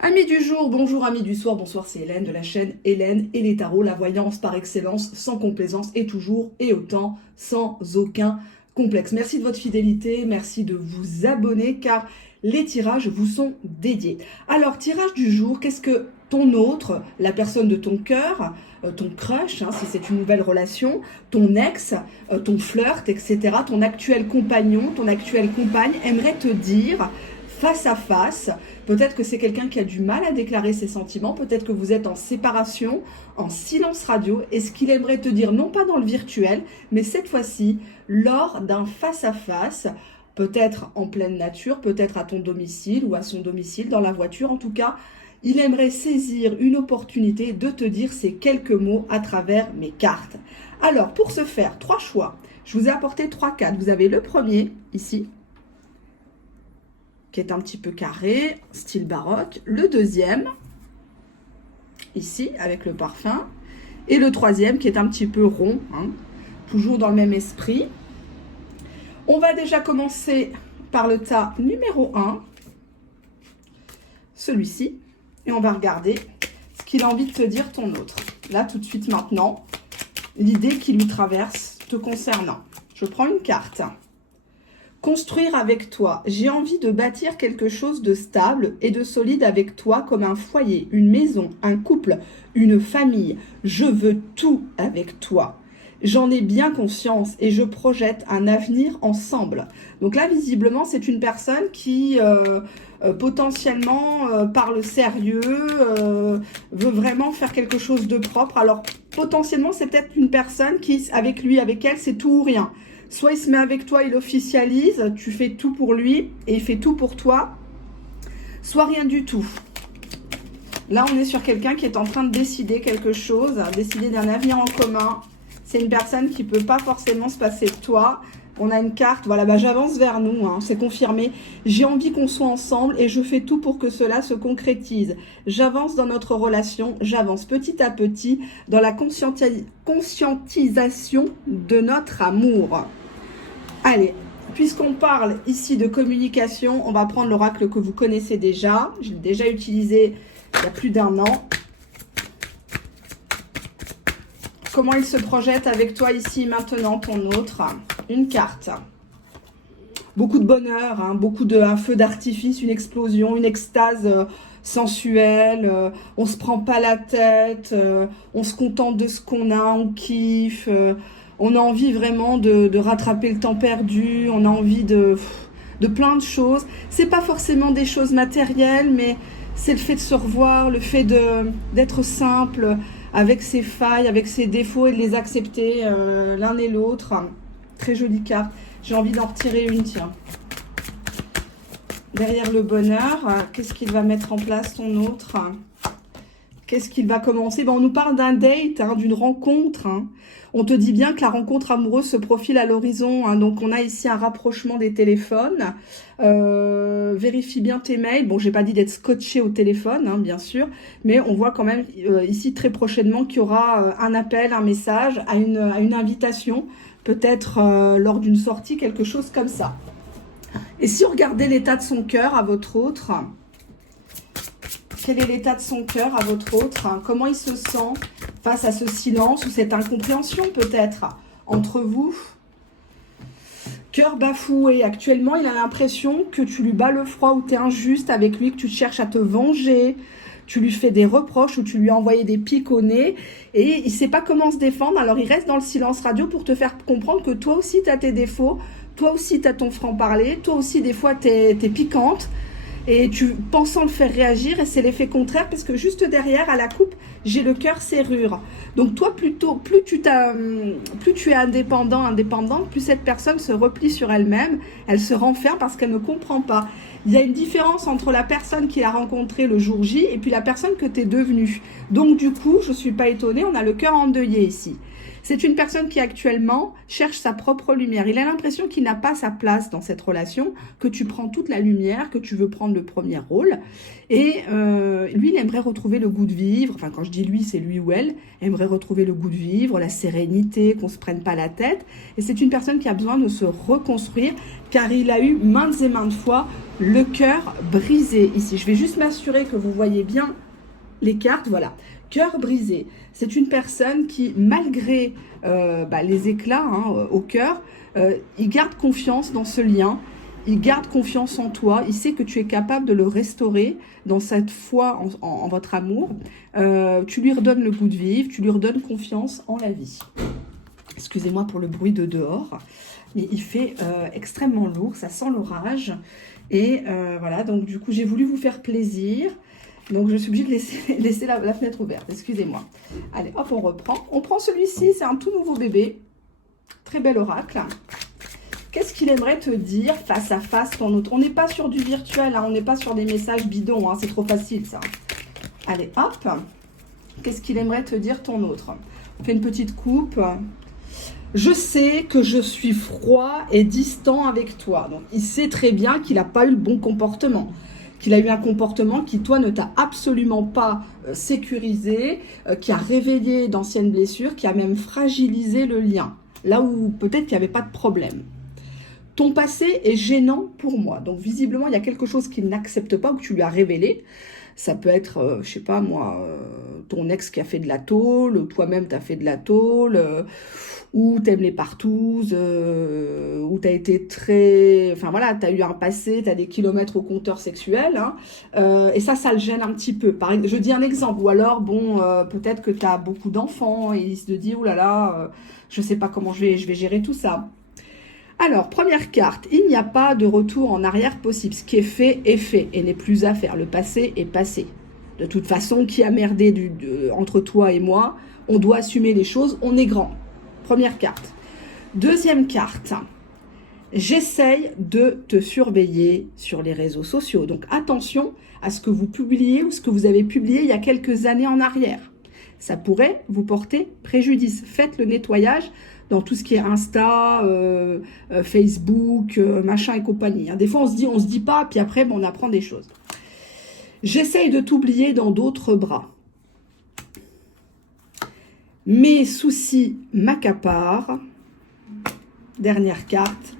Amis du jour, bonjour amis du soir, bonsoir, c'est Hélène de la chaîne Hélène et les tarots, la voyance par excellence, sans complaisance et toujours et autant, sans aucun complexe. Merci de votre fidélité, merci de vous abonner car les tirages vous sont dédiés. Alors, tirage du jour, qu'est-ce que ton autre, la personne de ton cœur, ton crush, si c'est une nouvelle relation, ton ex, ton flirt, etc., ton actuel compagnon, ton actuelle compagne aimerait te dire face à face? Peut-être que c'est quelqu'un qui a du mal à déclarer ses sentiments, peut-être que vous êtes en séparation, en silence radio, et ce qu'il aimerait te dire, non pas dans le virtuel, mais cette fois-ci, lors d'un face-à-face, peut-être en pleine nature, peut-être à ton domicile ou à son domicile, dans la voiture, en tout cas, il aimerait saisir une opportunité de te dire ces quelques mots à travers mes cartes. Alors, pour ce faire, 3 choix. Je vous ai apporté 3 cartes. Vous avez le premier, ici, qui est un petit peu carré, style baroque. Le deuxième, ici, avec le parfum. Et le troisième, qui est un petit peu rond, toujours dans le même esprit. On va déjà commencer par le tas numéro 1, celui-ci. Et on va regarder ce qu'il a envie de te dire ton autre. Là, tout de suite, maintenant, l'idée qui lui traverse te concernant. Je prends une carte. Construire avec toi. J'ai envie de bâtir quelque chose de stable et de solide avec toi comme un foyer, une maison, un couple, une famille. Je veux tout avec toi. J'en ai bien conscience et je projette un avenir ensemble. Donc là, visiblement, c'est une personne qui potentiellement parle sérieux, veut vraiment faire quelque chose de propre. Alors, potentiellement, c'est peut-être une personne qui, avec lui, avec elle, c'est tout ou rien. Soit il se met avec toi, il officialise, tu fais tout pour lui et il fait tout pour toi. Soit rien du tout. Là, on est sur quelqu'un qui est en train de décider quelque chose, décider d'un avenir en commun. C'est une personne qui ne peut pas forcément se passer de toi. On a une carte, voilà, j'avance vers nous, c'est confirmé. J'ai envie qu'on soit ensemble et je fais tout pour que cela se concrétise. J'avance dans notre relation, j'avance petit à petit dans la conscientisation de notre amour. Allez, puisqu'on parle ici de communication, on va prendre l'oracle que vous connaissez déjà. Je l'ai déjà utilisé il y a plus d'1 an. Comment il se projette avec toi ici, maintenant, ton autre? Une carte. Beaucoup de bonheur, beaucoup un feu d'artifice, une explosion, une extase sensuelle. On se prend pas la tête, on se contente de ce qu'on a, on kiffe. On a envie vraiment de rattraper le temps perdu. On a envie de plein de choses. C'est pas forcément des choses matérielles, mais c'est le fait de se revoir, le fait d'être simple, avec ses failles, avec ses défauts et de les accepter l'un et l'autre. Très jolie carte. J'ai envie d'en retirer une, tiens. Derrière le bonheur, qu'est-ce qu'il va mettre en place, ton autre? Qu'est-ce qu'il va commencer? On nous parle d'un date, d'une rencontre. On te dit bien que la rencontre amoureuse se profile à l'horizon. Donc, on a ici un rapprochement des téléphones. Vérifie bien tes mails. Bon, j'ai pas dit d'être scotché au téléphone, bien sûr. Mais on voit quand même ici très prochainement qu'il y aura un appel, un message, à une invitation. Peut-être lors d'une sortie, quelque chose comme ça. Et si on regardait l'état de son cœur à votre autre... Quel est l'état de son cœur à votre autre? Comment il se sent face à ce silence ou cette incompréhension peut-être entre vous? Cœur bafoué. Actuellement, il a l'impression que tu lui bats le froid ou tu es injuste avec lui, que tu cherches à te venger. Tu lui fais des reproches ou tu lui as envoyé des pics au nez et il ne sait pas comment se défendre. Alors, il reste dans le silence radio pour te faire comprendre que toi aussi, tu as tes défauts. Toi aussi, tu as ton franc-parler. Toi aussi, des fois, tu es piquante. Et tu pensant le faire réagir, et c'est l'effet contraire, parce que juste derrière, à la coupe, j'ai le cœur serrure. Donc toi, plus tu es indépendante, plus cette personne se replie sur elle-même, elle se renferme parce qu'elle ne comprend pas. Il y a une différence entre la personne qu'il a rencontrée le jour J et puis la personne que tu es devenue. Donc du coup, je ne suis pas étonnée, on a le cœur endeuillé ici. C'est une personne qui actuellement cherche sa propre lumière. Il a l'impression qu'il n'a pas sa place dans cette relation, que tu prends toute la lumière, que tu veux prendre le premier rôle. Et lui, il aimerait retrouver le goût de vivre. Enfin, quand je dis lui, c'est lui ou elle. Aimerait retrouver le goût de vivre, la sérénité, qu'on ne se prenne pas la tête. Et c'est une personne qui a besoin de se reconstruire, car il a eu maintes et maintes fois le cœur brisé ici. Je vais juste m'assurer que vous voyez bien les cartes. Voilà. Cœur brisé, c'est une personne qui, malgré les éclats au cœur, il garde confiance dans ce lien, il garde confiance en toi, il sait que tu es capable de le restaurer dans cette foi en votre amour. Tu lui redonnes le goût de vivre, tu lui redonnes confiance en la vie. Excusez-moi pour le bruit de dehors, mais il fait extrêmement lourd, ça sent l'orage. Et voilà, donc du coup, j'ai voulu vous faire plaisir. Donc, je suis obligée de laisser la fenêtre ouverte. Excusez-moi. Allez, hop, on reprend. On prend celui-ci. C'est un tout nouveau bébé. Très bel oracle. Qu'est-ce qu'il aimerait te dire face à face, ton autre? On n'est pas sur du virtuel. Hein, on n'est pas sur des messages bidons. Hein, c'est trop facile, ça. Allez, hop. Qu'est-ce qu'il aimerait te dire, ton autre? On fait une petite coupe. Je sais que je suis froid et distant avec toi. Donc, il sait très bien qu'il n'a pas eu le bon comportement. Qu'il a eu un comportement qui, toi, ne t'a absolument pas sécurisé, qui a réveillé d'anciennes blessures, qui a même fragilisé le lien, là où peut-être qu'il n'y avait pas de problème. Ton passé est gênant pour moi. Donc, visiblement, il y a quelque chose qu'il n'accepte pas ou que tu lui as révélé. Ça peut être, je sais pas moi, ton ex qui a fait de la tôle, ou toi-même tu as fait de la tôle, ou t'aimes les partouzes, ou t'as été très... Enfin voilà, t'as eu un passé, t'as des kilomètres au compteur sexuel, hein, et ça le gêne un petit peu. Je dis un exemple, ou alors, bon, peut-être que t'as beaucoup d'enfants, et il se dit, oh là là, je sais pas comment je vais gérer tout ça. Alors, première carte, il n'y a pas de retour en arrière possible. Ce qui est fait et n'est plus à faire. Le passé est passé. De toute façon, qui a merdé entre toi et moi, on doit assumer les choses, on est grand. Première carte. Deuxième carte, j'essaye de te surveiller sur les réseaux sociaux. Donc, attention à ce que vous publiez ou ce que vous avez publié il y a quelques années en arrière. Ça pourrait vous porter préjudice. Faites le nettoyage dans tout ce qui est Insta, Facebook, machin et compagnie. Hein. Des fois, on se dit pas, puis après, on apprend des choses. J'essaye de t'oublier dans d'autres bras. Mes soucis m'accaparent. Dernière carte.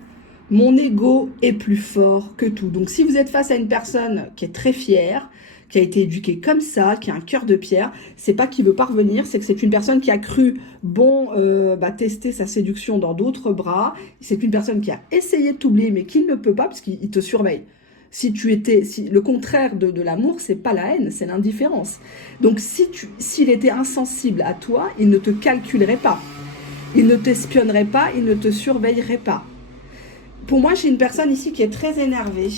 Mon ego est plus fort que tout. Donc, si vous êtes face à une personne qui est très fière, qui a été éduquée comme ça, qui a un cœur de pierre, c'est pas qu'il veut pas revenir, c'est que c'est une personne qui a cru tester sa séduction dans d'autres bras. C'est une personne qui a essayé de t'oublier, mais qui ne peut pas, parce qu'il te surveille. Le contraire de l'amour, c'est pas la haine, c'est l'indifférence. Donc, s'il était insensible à toi, il ne te calculerait pas. Il ne t'espionnerait pas, il ne te surveillerait pas. Pour moi, j'ai une personne ici qui est très énervée.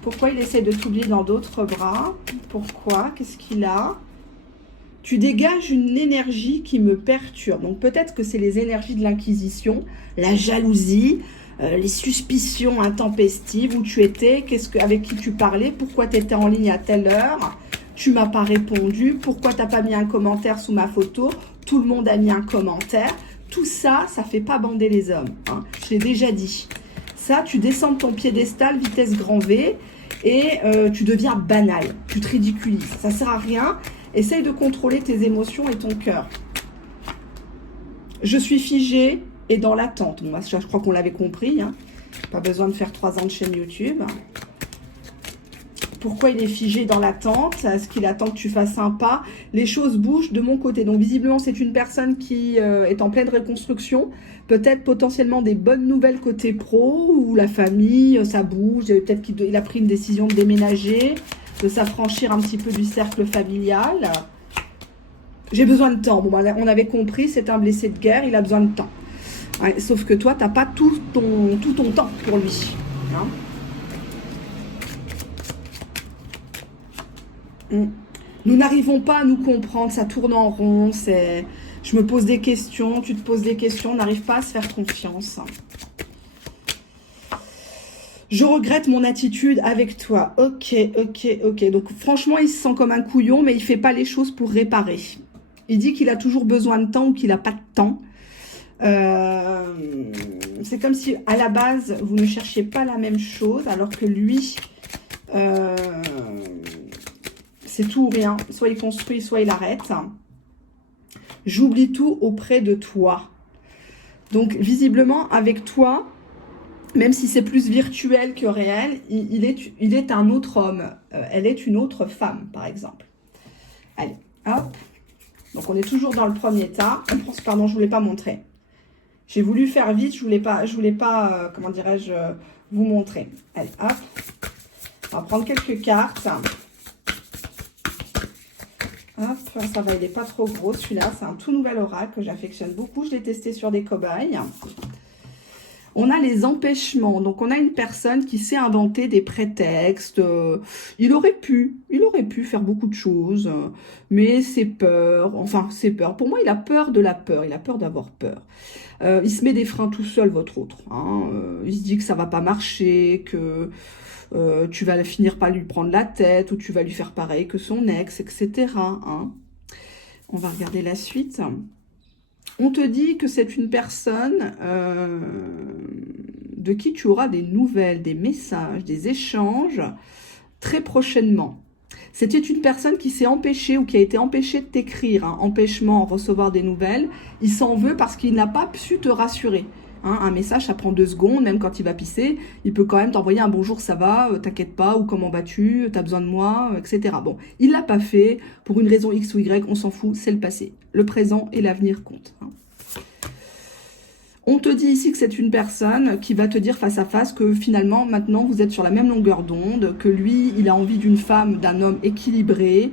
Pourquoi il essaie de t'oublier dans d'autres bras? Pourquoi? Qu'est-ce qu'il a? Tu dégages une énergie qui me perturbe. Donc peut-être que c'est les énergies de l'inquisition, la jalousie, les suspicions intempestives, où tu étais, avec qui tu parlais, pourquoi tu étais en ligne à telle heure, tu m'as pas répondu, pourquoi tu n'as pas mis un commentaire sous ma photo, tout le monde a mis un commentaire. Tout ça, ça fait pas bander les hommes. Hein. Je l'ai déjà dit. Ça, tu descends de ton piédestal, vitesse grand V, et tu deviens banal. Tu te ridiculises. Ça sert à rien. Essaye de contrôler tes émotions et ton cœur. Je suis figée et dans l'attente. Bon, je crois qu'on l'avait compris. Hein. Pas besoin de faire 3 ans de chaîne YouTube. Pourquoi il est figé dans l'attente? Est-ce qu'il attend que tu fasses un pas? Les choses bougent de mon côté. Donc, visiblement, c'est une personne qui est en pleine reconstruction. Peut-être potentiellement des bonnes nouvelles côté pro, ou la famille, ça bouge. Peut-être qu'il a pris une décision de déménager, de s'affranchir un petit peu du cercle familial. J'ai besoin de temps. Bon, on avait compris, c'est un blessé de guerre, il a besoin de temps. Ouais, sauf que toi, tu n'as pas tout ton temps pour lui. Hein? Nous n'arrivons pas à nous comprendre, ça tourne en rond, je me pose des questions, tu te poses des questions, on n'arrive pas à se faire confiance. Je regrette mon attitude avec toi. Ok. Donc franchement, il se sent comme un couillon, mais il fait pas les choses pour réparer. Il dit qu'il a toujours besoin de temps ou qu'il n'a pas de temps. C'est comme si, à la base, vous ne cherchiez pas la même chose, alors que lui, c'est tout ou rien. Soit il construit, soit il arrête. J'oublie tout auprès de toi. Donc, visiblement, avec toi, même si c'est plus virtuel que réel, il est un autre homme. Elle est une autre femme, par exemple. Allez, hop. Donc, on est toujours dans le premier tas. Pardon, je ne voulais pas montrer. J'ai voulu faire vite, je voulais pas comment dirais-je, vous montrer. Allez, hop. On va prendre quelques cartes. Hop, ça va, il n'est pas trop gros. Celui-là, c'est un tout nouvel oracle que j'affectionne beaucoup. Je l'ai testé sur des cobayes. On a les empêchements. Donc, on a une personne qui s'est inventé des prétextes. Il aurait pu faire beaucoup de choses. Mais c'est peur. Enfin, c'est peur. Pour moi, il a peur de la peur. Il a peur d'avoir peur. Il se met des freins tout seul, votre autre. Hein. Il se dit que ça va pas marcher, que tu vas finir par lui prendre la tête, ou tu vas lui faire pareil que son ex, etc. Hein. On va regarder la suite. On te dit que c'est une personne de qui tu auras des nouvelles, des messages, des échanges très prochainement. C'était une personne qui s'est empêchée ou qui a été empêchée de t'écrire. Hein. Empêchement, recevoir des nouvelles. Il s'en veut parce qu'il n'a pas su te rassurer. Hein, un message, ça prend 2 secondes, même quand il va pisser. Il peut quand même t'envoyer un bonjour, ça va, t'inquiète pas, ou comment vas-tu, t'as besoin de moi, etc. Bon, il l'a pas fait. Pour une raison X ou Y, on s'en fout, c'est le passé. Le présent et l'avenir comptent. Hein. On te dit ici que c'est une personne qui va te dire face à face que finalement, maintenant, vous êtes sur la même longueur d'onde, que lui, il a envie d'une femme, d'un homme équilibré,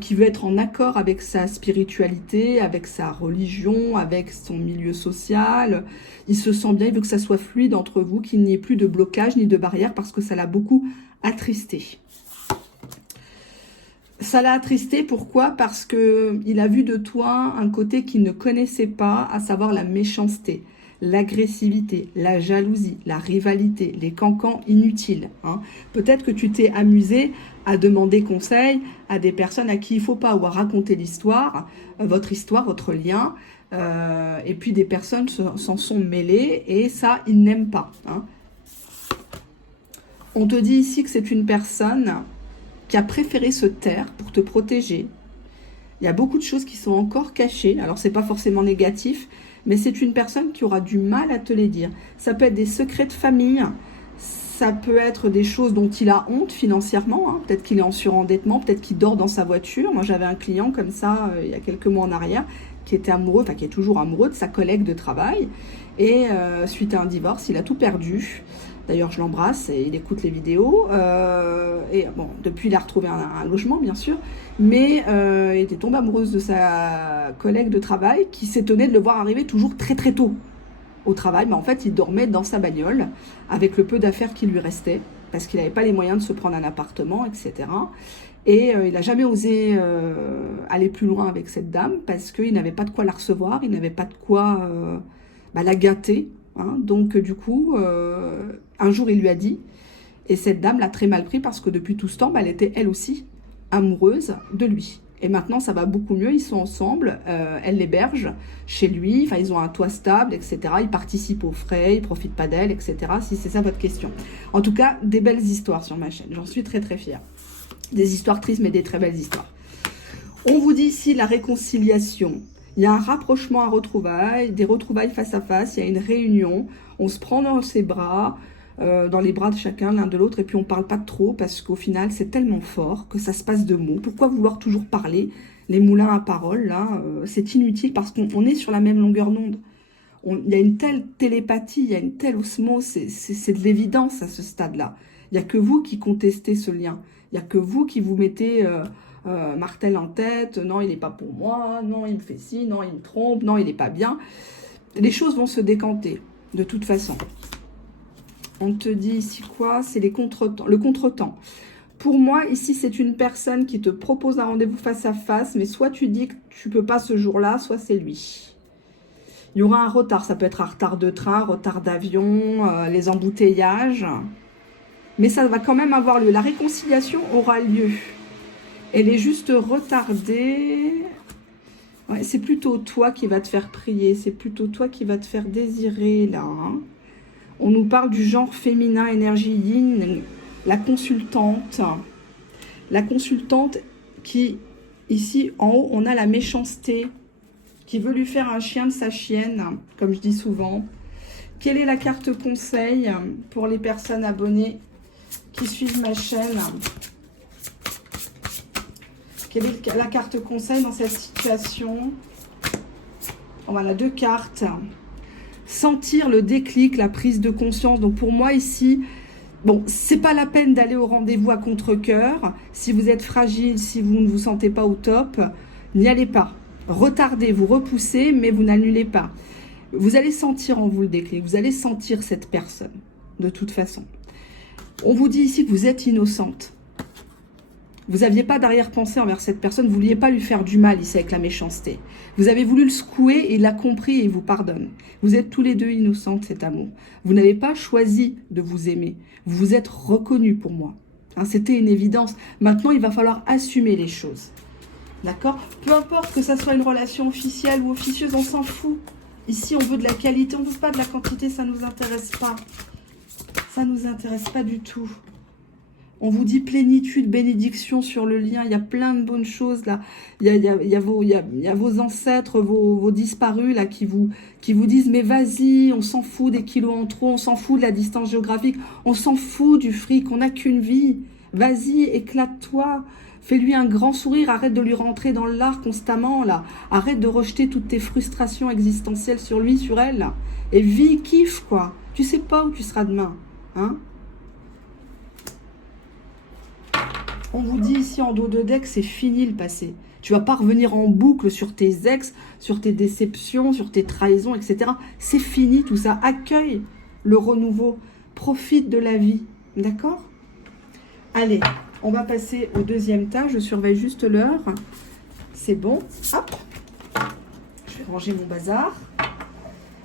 qui veut être en accord avec sa spiritualité, avec sa religion, avec son milieu social. Il se sent bien, il veut que ça soit fluide entre vous, qu'il n'y ait plus de blocage ni de barrière parce que ça l'a beaucoup attristé. Ça l'a attristé, pourquoi? Parce que il a vu de toi un côté qu'il ne connaissait pas, à savoir la méchanceté, l'agressivité, la jalousie, la rivalité, les cancans inutiles. Hein. Peut-être que tu t'es amusé à demander conseil à des personnes à qui il ne faut pas, ou à raconter l'histoire, votre lien, et puis des personnes s'en sont mêlées, et ça, ils n'aiment pas. Hein. On te dit ici que c'est une personne qui a préféré se taire pour te protéger. Il y a beaucoup de choses qui sont encore cachées. Alors, c'est pas forcément négatif, mais c'est une personne qui aura du mal à te les dire. Ça peut être des secrets de famille, ça peut être des choses dont il a honte financièrement. Hein. Peut-être qu'il est en surendettement, peut-être qu'il dort dans sa voiture. Moi, j'avais un client comme ça, il y a quelques mois en arrière, qui était amoureux, enfin qui est toujours amoureux de sa collègue de travail. Et suite à un divorce, il a tout perdu. D'ailleurs, je l'embrasse et il écoute les vidéos. Et bon, depuis, il a retrouvé un logement, bien sûr. Mais il était tombé amoureuse de sa collègue de travail qui s'étonnait de le voir arriver toujours très très tôt au travail. Mais en fait, il dormait dans sa bagnole avec le peu d'affaires qui lui restait parce qu'il n'avait pas les moyens de se prendre un appartement, etc. Et il n'a jamais osé aller plus loin avec cette dame parce qu'il n'avait pas de quoi la recevoir, il n'avait pas de quoi la gâter. Hein. Donc du coup, un jour il lui a dit, et cette dame l'a très mal pris parce que depuis tout ce temps, elle était elle aussi amoureuse de lui. Et maintenant ça va beaucoup mieux, ils sont ensemble, elle l'héberge chez lui, enfin ils ont un toit stable, etc. Ils participent aux frais, ils profitent pas d'elle, etc. Si c'est ça votre question. En tout cas, des belles histoires sur ma chaîne, j'en suis très très fière. Des histoires tristes mais des très belles histoires. On vous dit ici la réconciliation. Il y a un rapprochement à retrouvailles, des retrouvailles face à face, il y a une réunion, on se prend dans ses bras, dans les bras de chacun, l'un de l'autre, et puis on ne parle pas trop parce qu'au final, c'est tellement fort que ça se passe de mots. Pourquoi vouloir toujours parler? Les moulins à parole, là, c'est inutile parce qu'on est sur la même longueur d'onde. Il y a une telle télépathie, il y a une telle osmose, c'est de l'évidence à ce stade-là. Il n'y a que vous qui contestez ce lien. Il n'y a que vous qui vous mettez... martel en tête, non il n'est pas pour moi, non il me fait ci, non il me trompe, non il n'est pas bien. Les choses vont se décanter de toute façon. On te dit ici quoi? C'est le contretemps. Pour moi ici c'est une personne qui te propose un rendez-vous face à face, mais soit tu dis que tu peux pas ce jour-là, soit c'est lui. Il y aura un retard, ça peut être un retard de train, retard d'avion, les embouteillages, mais ça va quand même avoir lieu. La réconciliation aura lieu. Elle est juste retardée. Ouais, c'est plutôt toi qui va te faire prier, c'est plutôt toi qui va te faire désirer, là. Hein. On nous parle du genre féminin, énergie yin, la consultante. La consultante qui, ici, en haut, on a la méchanceté, qui veut lui faire un chien de sa chienne, comme je dis souvent. Quelle est la carte conseil pour les personnes abonnées qui suivent ma chaîne? Quelle est la carte conseil dans cette situation? Voilà, 2 cartes. Sentir le déclic, la prise de conscience. Donc pour moi ici, bon, c'est pas la peine d'aller au rendez-vous à contre-cœur. Si vous êtes fragile, si vous ne vous sentez pas au top, n'y allez pas. Retardez, vous repoussez, mais vous n'annulez pas. Vous allez sentir en vous le déclic. Vous allez sentir cette personne, de toute façon. On vous dit ici que vous êtes innocente. Vous n'aviez pas d'arrière-pensée envers cette personne. Vous ne vouliez pas lui faire du mal ici avec la méchanceté. Vous avez voulu le secouer et il a compris et il vous pardonne. Vous êtes tous les deux innocents de cet amour. Vous n'avez pas choisi de vous aimer. Vous vous êtes reconnus pour moi. Hein, c'était une évidence. Maintenant, il va falloir assumer les choses. D'accord? Peu importe que ça soit une relation officielle ou officieuse, on s'en fout. Ici, on veut de la qualité, on ne veut pas de la quantité, ça ne nous intéresse pas. Ça ne nous intéresse pas du tout. On vous dit plénitude, bénédiction sur le lien. Il y a plein de bonnes choses là. Il y a vos ancêtres, vos disparus là qui vous disent mais vas-y, on s'en fout des kilos en trop, on s'en fout de la distance géographique, on s'en fout du fric, on n'a qu'une vie. Vas-y, éclate-toi. Fais-lui un grand sourire, arrête de lui rentrer dans le lard constamment là. Arrête de rejeter toutes tes frustrations existentielles sur lui, sur elle là. Et vis, kiffe quoi. Tu sais pas où tu seras demain, hein? On vous dit ici en dos de deck, c'est fini le passé. Tu vas pas revenir en boucle sur tes ex, sur tes déceptions, sur tes trahisons, etc. C'est fini tout ça. Accueille le renouveau. Profite de la vie. D'accord? Allez, on va passer au deuxième tas. Je surveille juste l'heure. C'est bon. Hop. Je vais ranger mon bazar.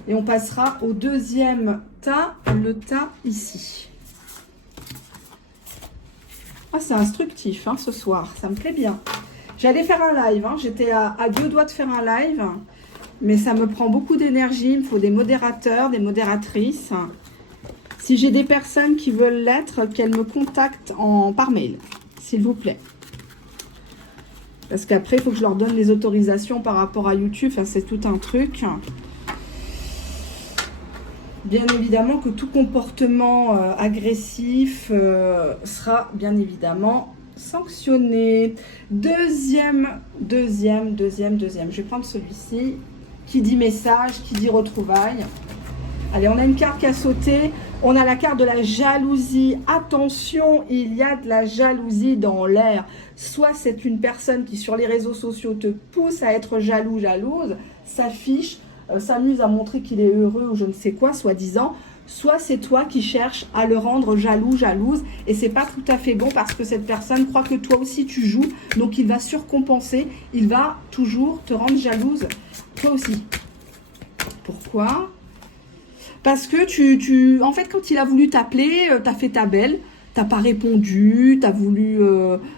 Et on passera au deuxième tas, le tas ici. Ah, c'est instructif hein, ce soir, ça me plaît bien. J'allais faire un live, hein. J'étais à 2 doigts de faire un live, mais ça me prend beaucoup d'énergie, il me faut des modérateurs, des modératrices. Si j'ai des personnes qui veulent l'être, qu'elles me contactent par mail, s'il vous plaît. Parce qu'après, il faut que je leur donne les autorisations par rapport à YouTube, enfin, c'est tout un truc. Bien évidemment que tout comportement agressif sera bien évidemment sanctionné. Deuxième. Je vais prendre celui-ci. Qui dit message, qui dit retrouvailles. Allez, on a une carte qui a sauté. On a la carte de la jalousie. Attention, il y a de la jalousie dans l'air. Soit c'est une personne qui sur les réseaux sociaux te pousse à être jaloux, jalouse, s'affiche, s'amuse à montrer qu'il est heureux ou je ne sais quoi, soi-disant, soit c'est toi qui cherches à le rendre jaloux, jalouse, et c'est pas tout à fait bon parce que cette personne croit que toi aussi tu joues, donc il va surcompenser, il va toujours te rendre jalouse, toi aussi. Pourquoi? Parce que en fait, quand il a voulu t'appeler, t'as fait ta belle, t'as pas répondu, t'as voulu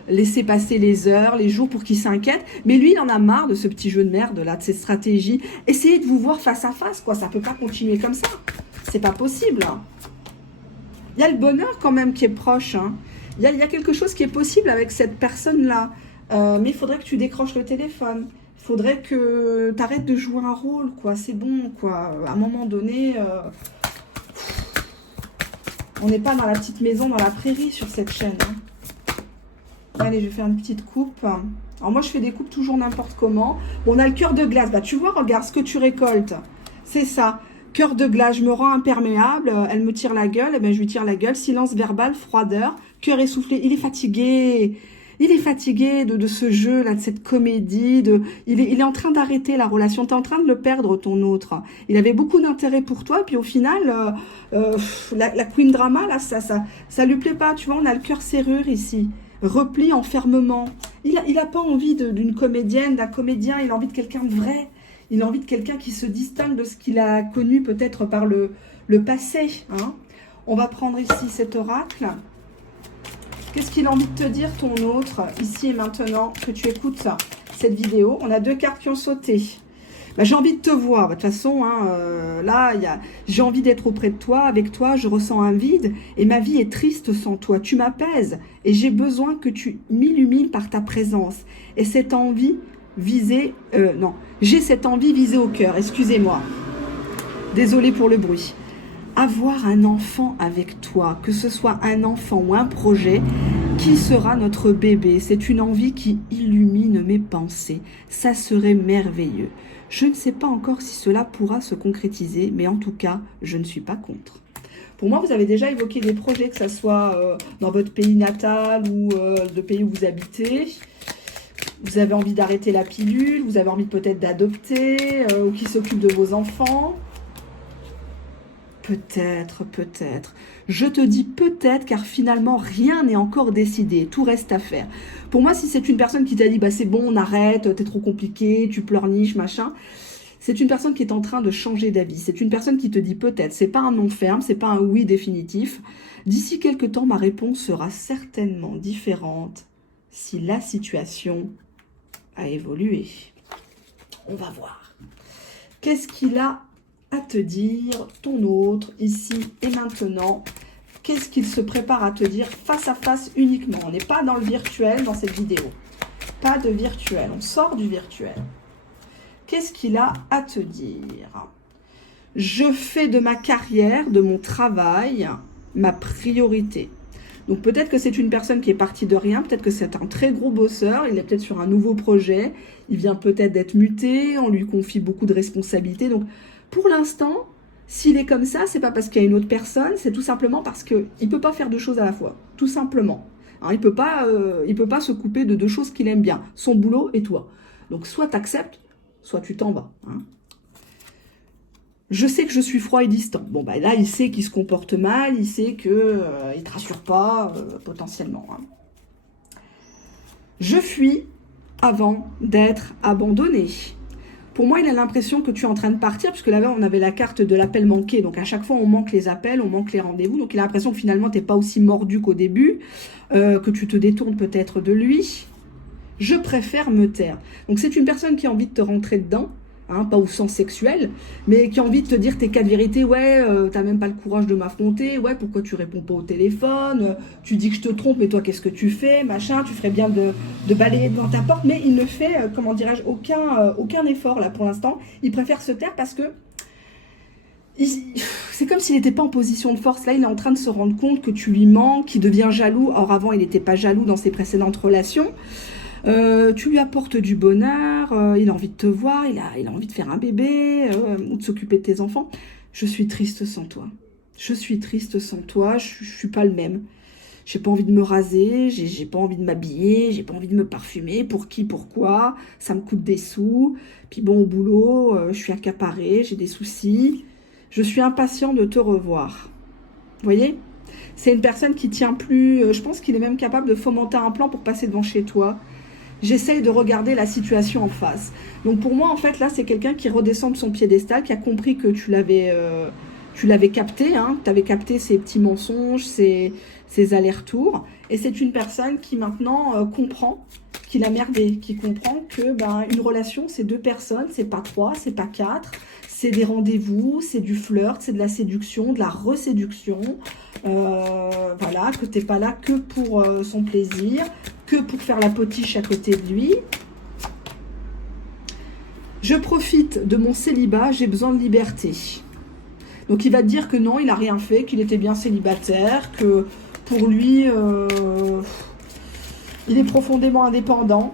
laisser passer les heures, les jours pour qu'il s'inquiète. Mais lui, il en a marre de ce petit jeu de merde là, de ces stratégies. Essayez de vous voir face à face, quoi. Ça peut pas continuer comme ça. C'est pas possible. Il y a le bonheur quand même qui est proche. Hein. Il y a quelque chose qui est possible avec cette personne-là. Mais il faudrait que tu décroches le téléphone. Il faudrait que tu arrêtes de jouer un rôle, quoi. C'est bon, quoi. À un moment donné... on n'est pas dans la petite maison, dans la prairie sur cette chaîne. Hein. Allez, je vais faire une petite coupe. Alors moi, je fais des coupes toujours n'importe comment. Bon, on a le cœur de glace. Bah, tu vois, regarde ce que tu récoltes. C'est ça. Cœur de glace, je me rends imperméable. Elle me tire la gueule. Eh bien, je lui tire la gueule. Silence verbal, froideur. Cœur essoufflé. Il est fatigué. Il est fatigué de ce jeu-là, de cette comédie. Il est en train d'arrêter la relation. Tu es en train de le perdre, ton autre. Il avait beaucoup d'intérêt pour toi. Puis au final, la queen drama, là, ça lui plaît pas. Tu vois, on a le cœur serrure ici. Repli, enfermement. Il a pas envie d'une comédienne, d'un comédien. Il a envie de quelqu'un de vrai. Il a envie de quelqu'un qui se distingue de ce qu'il a connu peut-être par le passé. Hein. On va prendre ici cet oracle. Qu'est-ce qu'il a envie de te dire, ton autre, ici et maintenant, que tu écoutes ça? cette vidéo. On a 2 cartes qui ont sauté. Bah, j'ai envie de te voir. De toute façon, là, j'ai envie d'être auprès de toi. Avec toi, je ressens un vide. Et ma vie est triste sans toi. Tu m'apaises. Et j'ai besoin que tu m'illumines par ta présence. Et cette envie visée... non, j'ai cette envie visée au cœur. Excusez-moi. Désolée pour le bruit. Avoir un enfant avec toi, que ce soit un enfant ou un projet, qui sera notre bébé? C'est une envie qui illumine mes pensées. Ça serait merveilleux. Je ne sais pas encore si cela pourra se concrétiser, mais en tout cas, je ne suis pas contre. Pour moi, vous avez déjà évoqué des projets, que ce soit dans votre pays natal ou le pays où vous habitez. Vous avez envie d'arrêter la pilule, vous avez envie peut-être d'adopter, ou qui s'occupe de vos enfants. Peut-être, peut-être. Je te dis peut-être, car finalement, rien n'est encore décidé. Tout reste à faire. Pour moi, si c'est une personne qui t'a dit, bah c'est bon, on arrête, t'es trop compliqué, tu pleurniches, machin, c'est une personne qui est en train de changer d'avis. C'est une personne qui te dit peut-être. C'est pas un non ferme, c'est pas un oui définitif. D'ici quelques temps, ma réponse sera certainement différente si la situation a évolué. On va voir. Qu'est-ce qu'il a à te dire, ton autre, ici et maintenant? Qu'est-ce qu'il se prépare à te dire face à face uniquement? On n'est pas dans le virtuel dans cette vidéo. Pas de virtuel, on sort du virtuel. Qu'est-ce qu'il a à te dire? Je fais de ma carrière, de mon travail, ma priorité. Donc peut-être que c'est une personne qui est partie de rien, peut-être que c'est un très gros bosseur, il est peut-être sur un nouveau projet, il vient peut-être d'être muté, on lui confie beaucoup de responsabilités. Donc pour l'instant, s'il est comme ça, c'est pas parce qu'il y a une autre personne, c'est tout simplement parce qu'il ne peut pas faire 2 choses à la fois, tout simplement. Hein, il peut pas se couper de 2 choses qu'il aime bien, son boulot et toi. Donc soit tu acceptes, soit tu t'en vas. Hein. Je sais que je suis froid et distant. Bon, bah là, il sait qu'il se comporte mal, il sait qu'il ne te rassure pas, potentiellement. Hein. Je fuis avant d'être abandonné. Pour moi, il a l'impression que tu es en train de partir, puisque là-bas, on avait la carte de l'appel manqué. Donc, à chaque fois, on manque les appels, on manque les rendez-vous. Donc, il a l'impression que finalement, tu n'es pas aussi mordu qu'au début, que tu te détournes peut-être de lui. Je préfère me taire. Donc, c'est une personne qui a envie de te rentrer dedans. Hein, pas au sens sexuel, mais qui a envie de te dire tes 4 vérités. Ouais, t'as même pas le courage de m'affronter. Ouais, pourquoi tu réponds pas au téléphone? Tu dis que je te trompe, mais toi, qu'est-ce que tu fais? Machin, tu ferais bien de balayer devant ta porte. Mais il ne fait, comment dirais-je, aucun effort là pour l'instant. Il préfère se taire parce que c'est comme s'il n'était pas en position de force. Là, il est en train de se rendre compte que tu lui manques, qu'il devient jaloux. Or, avant, il n'était pas jaloux dans ses précédentes relations. Tu lui apportes du bonheur, il a envie de te voir, il a envie de faire un bébé, ou de s'occuper de tes enfants. Je suis triste sans toi. Je suis triste sans toi, je suis pas le même. J'ai pas envie de me raser, j'ai pas envie de m'habiller, j'ai pas envie de me parfumer. Pour qui, pourquoi? Ça me coûte des sous. Puis bon, au boulot, je suis accaparée, j'ai des soucis. Je suis impatient de te revoir. Vous voyez? C'est une personne qui tient plus... je pense qu'il est même capable de fomenter un plan pour passer devant chez toi. J'essaye de regarder la situation en face. Donc pour moi, en fait, là, c'est quelqu'un qui redescend de son piédestal, qui a compris que tu l'avais capté, hein, tu avais capté ses petits mensonges, ses allers-retours. Et c'est une personne qui maintenant comprend qu'il a merdé, qui comprend que une relation, c'est 2 personnes, c'est pas 3, c'est pas 4. C'est des rendez-vous, c'est du flirt, c'est de la séduction, de la reséduction. Voilà, que t'es pas là que pour son plaisir, que pour faire la potiche à côté de lui. Je profite de mon célibat, j'ai besoin de liberté. Donc il va te dire que non, il n'a rien fait, qu'il était bien célibataire, que pour lui, il est profondément indépendant.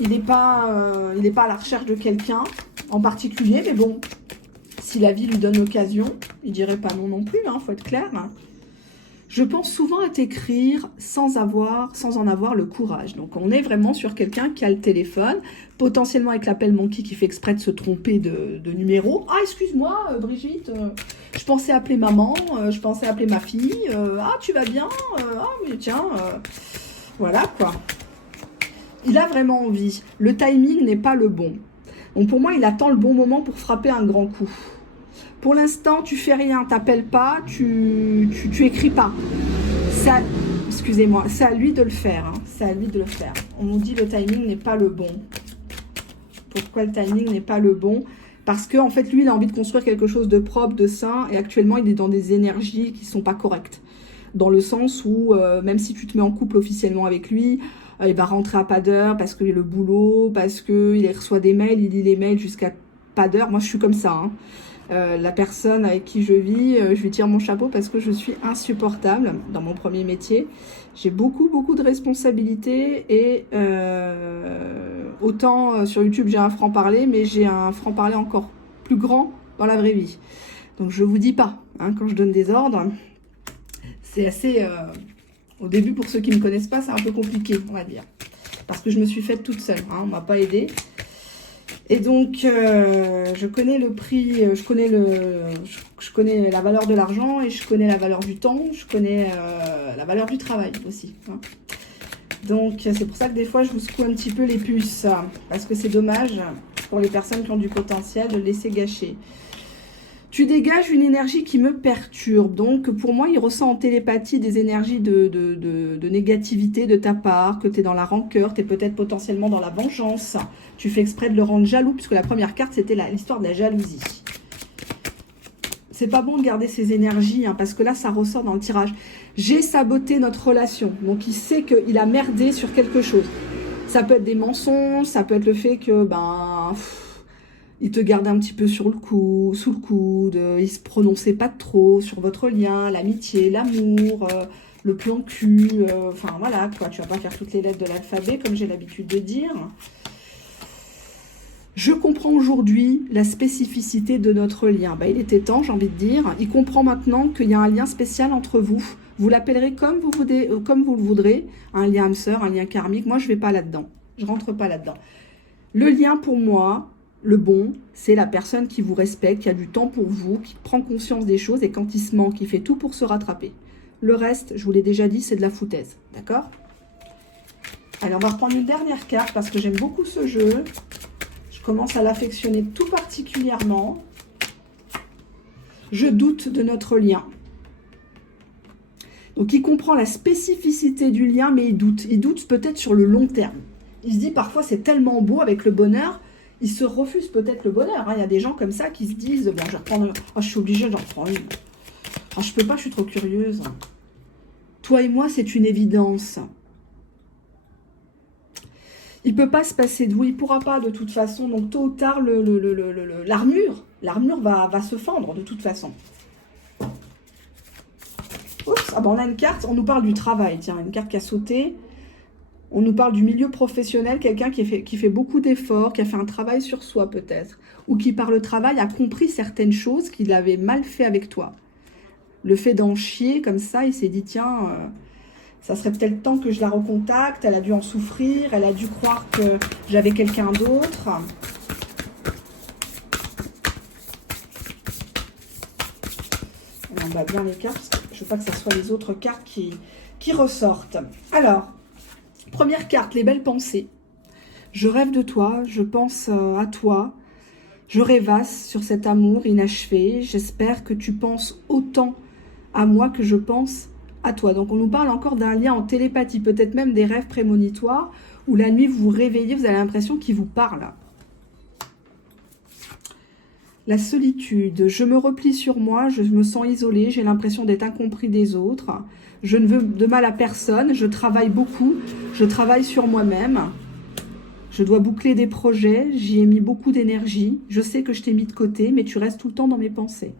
Il n'est pas à la recherche de quelqu'un en particulier, mais bon, si la vie lui donne l'occasion, il dirait pas non plus, hein, faut être clair. Je pense souvent à t'écrire sans en avoir le courage. Donc on est vraiment sur quelqu'un qui a le téléphone, potentiellement avec l'appel manqué qui fait exprès de se tromper de numéro. Ah, excuse-moi, Brigitte, je pensais appeler maman, je pensais appeler ma fille. Ah, tu vas bien? Ah, mais tiens, voilà quoi. Il a vraiment envie. Le timing n'est pas le bon. Donc pour moi, il attend le bon moment pour frapper un grand coup. Pour l'instant, tu fais rien, t'appelles pas, tu écris pas. Ça, excusez-moi, c'est à lui de le faire, hein. C'est à lui de le faire. On nous dit le timing n'est pas le bon. Pourquoi le timing n'est pas le bon? Parce que en fait, lui, il a envie de construire quelque chose de propre, de sain, et actuellement, il est dans des énergies qui sont pas correctes. Dans le sens où, même si tu te mets en couple officiellement avec lui, il va rentrer à pas d'heure parce que le boulot, parce qu'il reçoit des mails, il lit les mails jusqu'à pas d'heure. Moi, je suis comme ça, hein. La personne avec qui je vis, je lui tire mon chapeau parce que je suis insupportable dans mon premier métier. J'ai beaucoup de responsabilités et autant sur YouTube j'ai un franc-parler, mais j'ai un franc-parler encore plus grand dans la vraie vie. Donc je vous dis pas, hein, quand je donne des ordres, c'est assez... au début, pour ceux qui ne me connaissent pas, c'est un peu compliqué, on va dire. Parce que je me suis faite toute seule, hein, on ne m'a pas aidée. Et donc, je connais le prix, je connais la valeur de l'argent et je connais la valeur du temps, je connais la valeur du travail aussi, hein. Donc, c'est pour ça que des fois, je vous secoue un petit peu les puces, parce que c'est dommage pour les personnes qui ont du potentiel de le laisser gâcher. Tu dégages une énergie qui me perturbe. Donc, pour moi, il ressent en télépathie des énergies de négativité de ta part, que tu es dans la rancœur, tu es peut-être potentiellement dans la vengeance. Tu fais exprès de le rendre jaloux, puisque la première carte, c'était l'histoire de la jalousie. C'est pas bon de garder ces énergies, hein, parce que là, ça ressort dans le tirage. J'ai saboté notre relation. Donc, il sait qu'il a merdé sur quelque chose. Ça peut être des mensonges, ça peut être le fait que, il te gardait un petit peu sous le coude, il se prononçait pas trop sur votre lien, l'amitié, l'amour, le plan cul, enfin voilà quoi, tu vas pas faire toutes les lettres de l'alphabet comme j'ai l'habitude de dire. Je comprends aujourd'hui la spécificité de notre lien. Il était temps, j'ai envie de dire. Il comprend maintenant qu'il y a un lien spécial entre vous. Vous l'appellerez comme vous le voudrez, un lien âme sœur, un lien karmique. Moi, je vais pas là-dedans. Je rentre pas là-dedans. Le lien pour moi, le bon, c'est la personne qui vous respecte, qui a du temps pour vous, qui prend conscience des choses et quand il se manque, il fait tout pour se rattraper. Le reste, je vous l'ai déjà dit, c'est de la foutaise. D'accord? Allez, on va reprendre une dernière carte parce que j'aime beaucoup ce jeu. Je commence à l'affectionner tout particulièrement. Je doute de notre lien. Donc, il comprend la spécificité du lien, mais il doute. Il doute peut-être sur le long terme. Il se dit parfois, c'est tellement beau avec le bonheur. Il se refuse peut-être le bonheur, hein. Il y a des gens comme ça qui se disent, bon, je vais reprendre... Oh, je suis obligée, j'en prends une. Oh, je peux pas, je suis trop curieuse. Toi et moi, c'est une évidence. Il peut pas se passer de vous, il pourra pas de toute façon. Donc, tôt ou tard, l'armure va se fendre de toute façon. Oups, ah ben, on a une carte, on nous parle du travail. Tiens, une carte qui a sauté. On nous parle du milieu professionnel, quelqu'un qui fait beaucoup d'efforts, qui a fait un travail sur soi peut-être, ou qui par le travail a compris certaines choses qu'il avait mal fait avec toi. Le fait d'en chier comme ça, il s'est dit tiens, ça serait peut-être temps que je la recontacte, elle a dû en souffrir, elle a dû croire que j'avais quelqu'un d'autre. On va bien les cartes, parce que je ne veux pas que ce soit les autres cartes qui ressortent. Alors, première carte, les belles pensées. Je rêve de toi, je pense à toi, je rêvasse sur cet amour inachevé. J'espère que tu penses autant à moi que je pense à toi. Donc on nous parle encore d'un lien en télépathie, peut-être même des rêves prémonitoires, où la nuit vous vous réveillez, vous avez l'impression qu'il vous parle. La solitude, je me replie sur moi, je me sens isolée, j'ai l'impression d'être incompris des autres. Je ne veux de mal à personne, je travaille beaucoup, je travaille sur moi-même. Je dois boucler des projets, j'y ai mis beaucoup d'énergie. Je sais que je t'ai mis de côté, mais tu restes tout le temps dans mes pensées.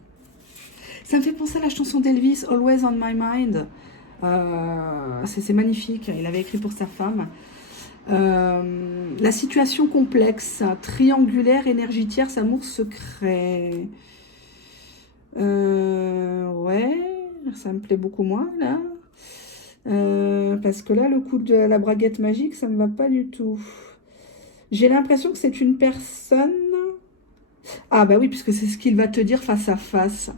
Ça me fait penser à la chanson d'Elvis, Always on my mind. C'est magnifique, il avait écrit pour sa femme. La situation complexe, triangulaire, énergétière, amour secret. Ouais, ça me plaît beaucoup moins là. Parce que là, le coup de la braguette magique, ça ne me va pas du tout. J'ai l'impression que c'est une personne... Ah bah oui, puisque c'est ce qu'il va te dire face à face.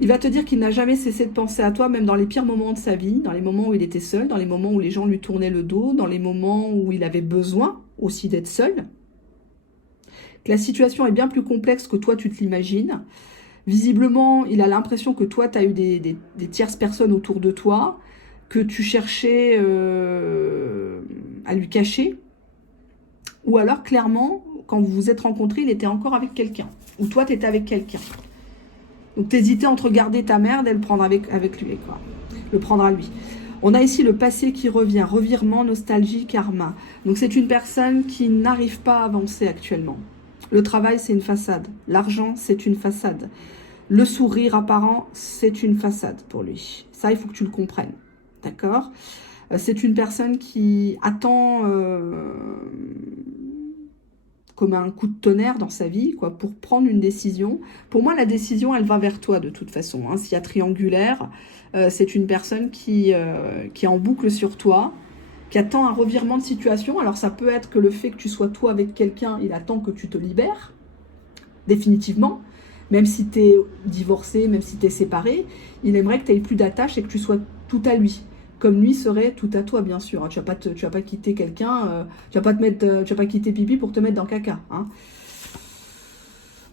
Il va te dire qu'il n'a jamais cessé de penser à toi, même dans les pires moments de sa vie, dans les moments où il était seul, dans les moments où les gens lui tournaient le dos, dans les moments où il avait besoin aussi d'être seul. Que la situation est bien plus complexe que toi, tu te l'imagines. Visiblement, il a l'impression que toi, tu as eu des tierces personnes autour de toi. que tu cherchais à lui cacher, ou alors clairement, quand vous vous êtes rencontrés, il était encore avec quelqu'un, ou toi tu étais avec quelqu'un. Donc t'hésitais entre garder ta merde et le prendre avec lui, quoi. Le prendre à lui. On a ici le passé qui revient, revirement, nostalgie, karma. Donc c'est une personne qui n'arrive pas à avancer actuellement. Le travail, c'est une façade. L'argent, c'est une façade. Le sourire apparent, c'est une façade pour lui. Ça, il faut que tu le comprennes. D'accord ? C'est une personne qui attend comme un coup de tonnerre dans sa vie, quoi, pour prendre une décision. Pour moi, la décision, elle va vers toi de toute façon. Hein. S'il y a triangulaire, c'est une personne qui est en boucle sur toi, qui attend un revirement de situation. Alors ça peut être que le fait que tu sois toi avec quelqu'un, il attend que tu te libères, définitivement. Même si tu es divorcé, même si tu es séparé, il aimerait que tu n'aies plus d'attache et que tu sois tout à lui. Comme lui serait tout à toi, bien sûr. Tu vas pas quitter quelqu'un, tu vas pas quitter pipi pour te mettre dans caca. Hein.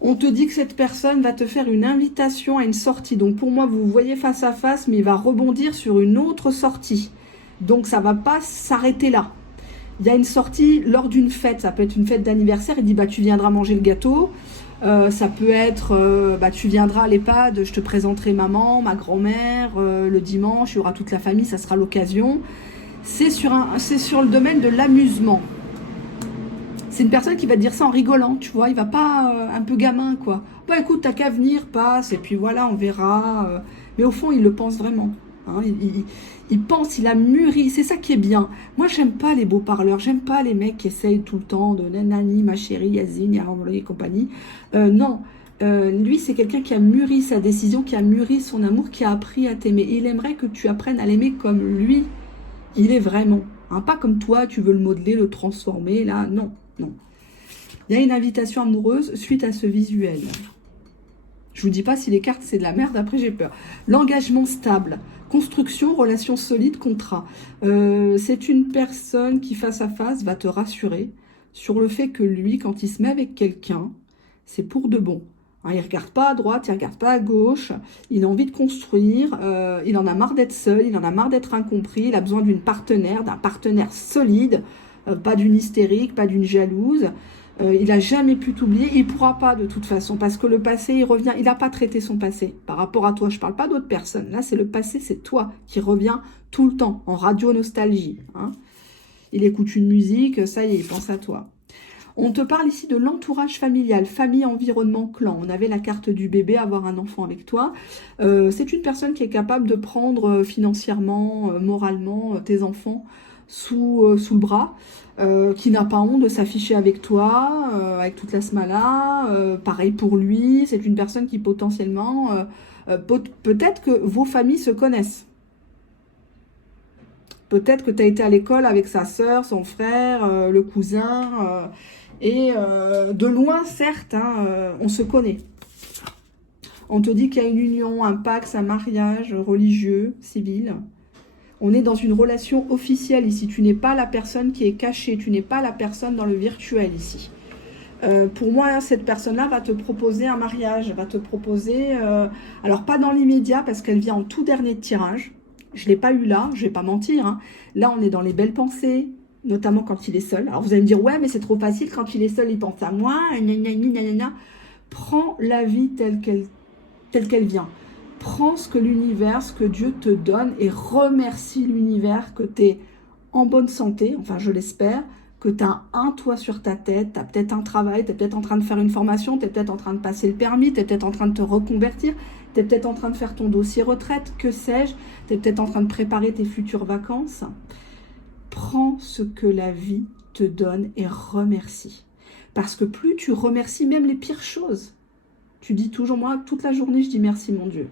On te dit que cette personne va te faire une invitation à une sortie. Donc pour moi, vous vous voyez face à face, mais il va rebondir sur une autre sortie. Donc ça va pas s'arrêter là. Il y a une sortie lors d'une fête. Ça peut être une fête d'anniversaire. Il dit bah tu viendras manger le gâteau. Ça peut être, tu viendras à l'EHPAD, je te présenterai maman, ma grand-mère, le dimanche, il y aura toute la famille, ça sera l'occasion. C'est sur le domaine de l'amusement. C'est une personne qui va te dire ça en rigolant, tu vois, il va pas un peu gamin, quoi. Bah écoute, t'as qu'à venir, passe, et puis voilà, on verra. Mais au fond, il le pense vraiment. Hein, il pense, il a mûri, c'est ça qui est bien. Moi, j'aime pas les beaux parleurs, j'aime pas les mecs qui essayent tout le temps de nanani, ma chérie, Yazine, et compagnie. Non, lui, c'est quelqu'un qui a mûri sa décision, qui a mûri son amour, qui a appris à t'aimer. Il aimerait que tu apprennes à l'aimer comme lui, il est vraiment. Hein, pas comme toi, tu veux le modeler, le transformer, là, non, non. Il y a une invitation amoureuse suite à ce visuel. Je vous dis pas si les cartes c'est de la merde, après j'ai peur. L'engagement stable, construction, relation solide, contrat. C'est une personne qui face à face va te rassurer sur le fait que lui, quand il se met avec quelqu'un, c'est pour de bon. Hein, il ne regarde pas à droite, il ne regarde pas à gauche, il a envie de construire, il en a marre d'être seul, il en a marre d'être incompris, il a besoin d'un partenaire solide, pas d'une hystérique, pas d'une jalouse. Il n'a jamais pu t'oublier, il ne pourra pas de toute façon, parce que le passé, il revient, il n'a pas traité son passé par rapport à toi. Je ne parle pas d'autres personnes, là c'est le passé, c'est toi qui revient tout le temps, en radio nostalgie. Hein. Il écoute une musique, ça y est, il pense à toi. On te parle ici de l'entourage familial, famille, environnement, clan. On avait la carte du bébé, avoir un enfant avec toi. C'est une personne qui est capable de prendre financièrement, moralement, tes enfants sous le bras. Qui n'a pas honte de s'afficher avec toi, avec toute la smala, pareil pour lui, c'est une personne qui potentiellement, peut-être que vos familles se connaissent. Peut-être que tu as été à l'école avec sa sœur, son frère, le cousin, et de loin certes, hein, on se connaît. On te dit qu'il y a une union, un pacte, un mariage religieux, civil. On est dans une relation officielle ici. Tu n'es pas la personne qui est cachée. Tu n'es pas la personne dans le virtuel ici. Pour moi, cette personne-là va te proposer un mariage. Va te proposer... alors, pas dans l'immédiat parce qu'elle vient en tout dernier tirage. Je ne l'ai pas eu là, je ne vais pas mentir. Hein. Là, on est dans les belles pensées, notamment quand il est seul. Alors, vous allez me dire, ouais, mais c'est trop facile. Quand il est seul, il pense à moi. Prends la vie telle qu'elle vient. Prends ce que l'univers, ce que Dieu te donne et remercie l'univers que tu es en bonne santé, enfin je l'espère, que tu as un toit sur ta tête, tu as peut-être un travail, tu es peut-être en train de faire une formation, tu es peut-être en train de passer le permis, tu es peut-être en train de te reconvertir, tu es peut-être en train de faire ton dossier retraite, que sais-je, tu es peut-être en train de préparer tes futures vacances. Prends ce que la vie te donne et remercie. Parce que plus tu remercies même les pires choses, tu dis toujours, moi, toute la journée, je dis merci mon Dieu.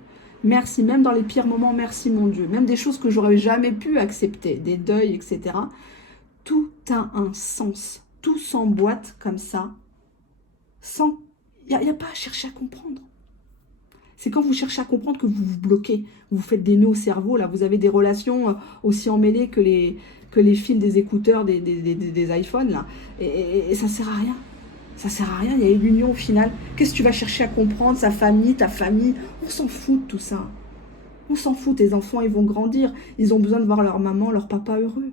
Merci, même dans les pires moments, merci mon Dieu. Même des choses que j'aurais jamais pu accepter, des deuils, etc. Tout a un sens. Tout s'emboîte comme ça. Il n'y a pas à chercher à comprendre. C'est quand vous cherchez à comprendre que vous vous bloquez. Vous faites des nœuds au cerveau. Là, vous avez des relations aussi emmêlées que les fils des écouteurs des iPhones. Là. Et ça ne sert à rien. Ça sert à rien, il y a eu l'union au final. Qu'est-ce que tu vas chercher à comprendre? Sa famille, ta famille, on s'en fout de tout ça. On s'en fout, tes enfants, ils vont grandir. Ils ont besoin de voir leur maman, leur papa heureux.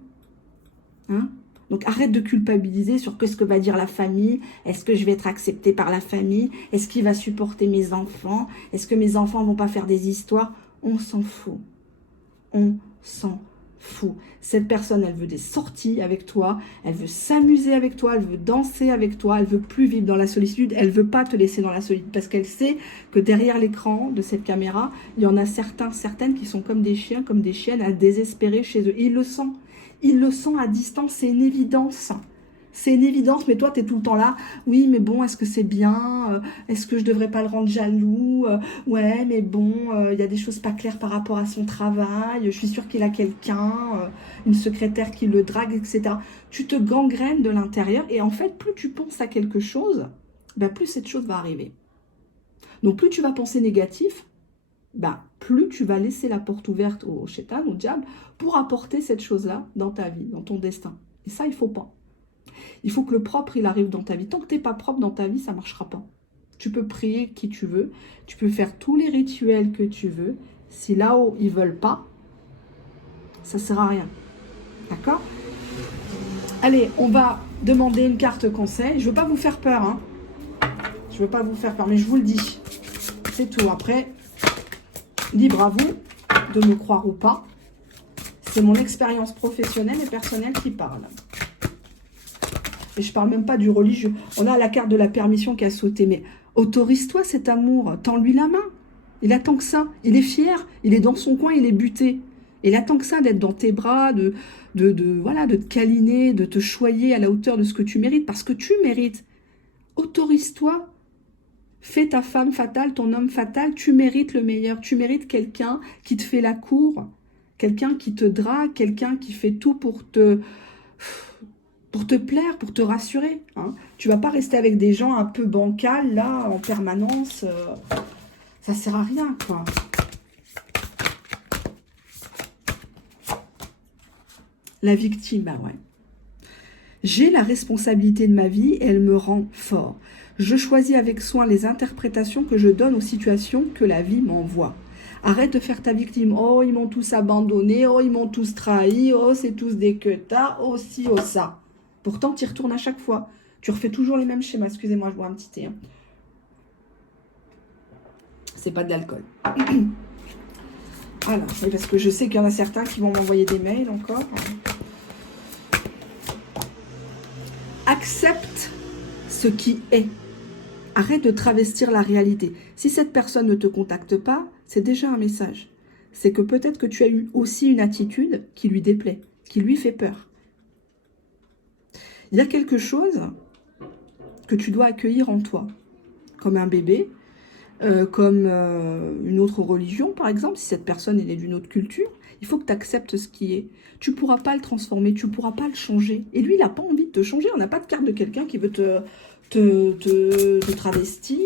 Hein? Donc arrête de culpabiliser sur qu'est-ce que va dire la famille. Est-ce que je vais être acceptée par la famille? Est-ce qu'il va supporter mes enfants? Est-ce que mes enfants vont pas faire des histoires? On s'en fout. On s'en fout. Cette personne, elle veut des sorties avec toi, elle veut s'amuser avec toi, elle veut danser avec toi, elle veut plus vivre dans la solitude, elle veut pas te laisser dans la solitude parce qu'elle sait que derrière l'écran de cette caméra, il y en a certaines qui sont comme des chiens, comme des chiennes à désespérer chez eux. Et ils le sentent. Ils le sentent à distance, c'est une évidence. C'est une évidence, mais toi, tu es tout le temps là. Oui, mais bon, est-ce que c'est bien? Est-ce que je devrais pas le rendre jaloux? Ouais, mais bon, il y a des choses pas claires par rapport à son travail. Je suis sûre qu'il a quelqu'un, une secrétaire qui le drague, etc. Tu te gangrènes de l'intérieur et en fait, plus tu penses à quelque chose, ben, plus cette chose va arriver. Donc, plus tu vas penser négatif, ben, plus tu vas laisser la porte ouverte au shaitan, au diable, pour apporter cette chose-là dans ta vie, dans ton destin. Et ça, il faut pas. Il faut que le propre, il arrive dans ta vie. Tant que tu n'es pas propre dans ta vie, ça ne marchera pas. Tu peux prier qui tu veux, tu peux faire tous les rituels que tu veux. Si là-haut, ils ne veulent pas, ça ne sert à rien. D'accord? Allez, on va demander une carte conseil. Je ne veux pas vous faire peur. Hein. Je ne veux pas vous faire peur, mais je vous le dis. C'est tout. Après, libre à vous de me croire ou pas. C'est mon expérience professionnelle et personnelle qui parle. Et je parle même pas du religieux. On a la carte de la permission qui a sauté. Mais autorise-toi cet amour. Tends-lui la main. Il attend que ça. Il est fier. Il est dans son coin. Il est buté. Il attend que ça d'être dans tes bras, voilà, de te câliner, de te choyer à la hauteur de ce que tu mérites. Parce que tu mérites. Autorise-toi. Fais ta femme fatale, ton homme fatal. Tu mérites le meilleur. Tu mérites quelqu'un qui te fait la cour. Quelqu'un qui te drague. Quelqu'un qui fait tout pour te plaire, pour te rassurer. Hein. Tu vas pas rester avec des gens un peu bancals, là, en permanence. Ça sert à rien, quoi. La victime, bah ouais. J'ai la responsabilité de ma vie et elle me rend fort. Je choisis avec soin les interprétations que je donne aux situations que la vie m'envoie. Arrête de faire ta victime. Oh, ils m'ont tous abandonné. Oh, ils m'ont tous trahi. Oh, c'est tous des queutas. Oh, ci, oh, ça. Pourtant, tu y retournes à chaque fois. Tu refais toujours les mêmes schémas. Excusez-moi, je bois un petit thé. Hein. C'est pas de l'alcool. Voilà. Et parce que je sais qu'il y en a certains qui vont m'envoyer des mails encore. Accepte ce qui est. Arrête de travestir la réalité. Si cette personne ne te contacte pas, c'est déjà un message. C'est que peut-être que tu as eu aussi une attitude qui lui déplaît, qui lui fait peur. Il y a quelque chose que tu dois accueillir en toi, comme un bébé, comme une autre religion, par exemple. Si cette personne elle est d'une autre culture, il faut que tu acceptes ce qui est. Tu ne pourras pas le transformer, tu ne pourras pas le changer. Et lui, il n'a pas envie de te changer. On n'a pas de carte de quelqu'un qui veut te travestir.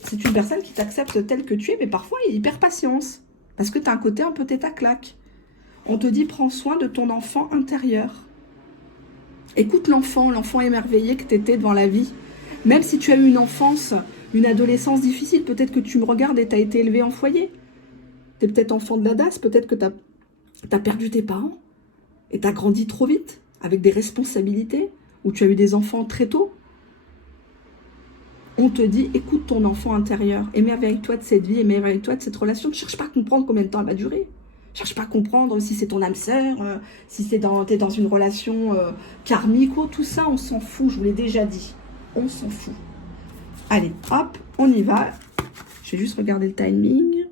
C'est une personne qui t'accepte tel que tu es, mais parfois, il perd patience. Parce que tu as un côté un peu tête à claque. On te dit, prends soin de ton enfant intérieur. Écoute l'enfant émerveillé que tu étais devant la vie. Même si tu as eu une enfance, une adolescence difficile, peut-être que tu me regardes et tu as été élevé en foyer. Tu es peut-être enfant de la DAS, peut-être que tu as perdu tes parents et tu as grandi trop vite, avec des responsabilités, ou tu as eu des enfants très tôt. On te dit, écoute ton enfant intérieur, émerveille-toi de cette vie, émerveille-toi de cette relation. Ne cherche pas à comprendre combien de temps elle va durer. Ne cherche pas à comprendre si c'est ton âme sœur, si t'es dans une relation karmique, ou tout ça, on s'en fout, je vous l'ai déjà dit. On s'en fout. Allez, hop, on y va. Je vais juste regarder le timing.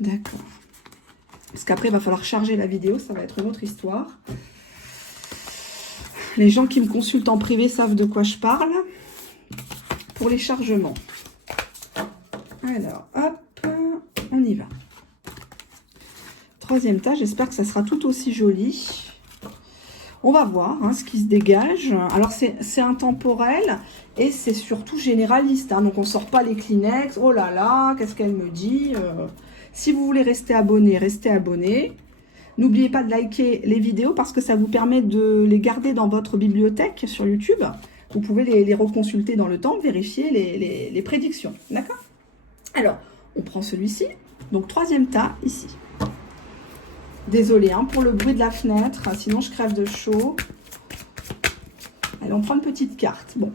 D'accord. Parce qu'après, il va falloir charger la vidéo, ça va être une autre histoire. Les gens qui me consultent en privé savent de quoi je parle. Pour les chargements. Alors, hop, on y va. Troisième tas, j'espère que ça sera tout aussi joli. On va voir ce qui se dégage. Alors, c'est intemporel et c'est surtout généraliste. Hein, donc, on ne sort pas les Kleenex. Oh là là, qu'est-ce qu'elle me dit Si vous voulez rester abonné, restez abonné. N'oubliez pas de liker les vidéos parce que ça vous permet de les garder dans votre bibliothèque sur YouTube. Vous pouvez les reconsulter dans le temps, vérifier les prédictions. D'accord? Alors, on prend celui-ci. Donc, troisième tas, ici. Désolée hein, pour le bruit de la fenêtre, sinon je crève de chaud. Allez, on prend une petite carte. Bon.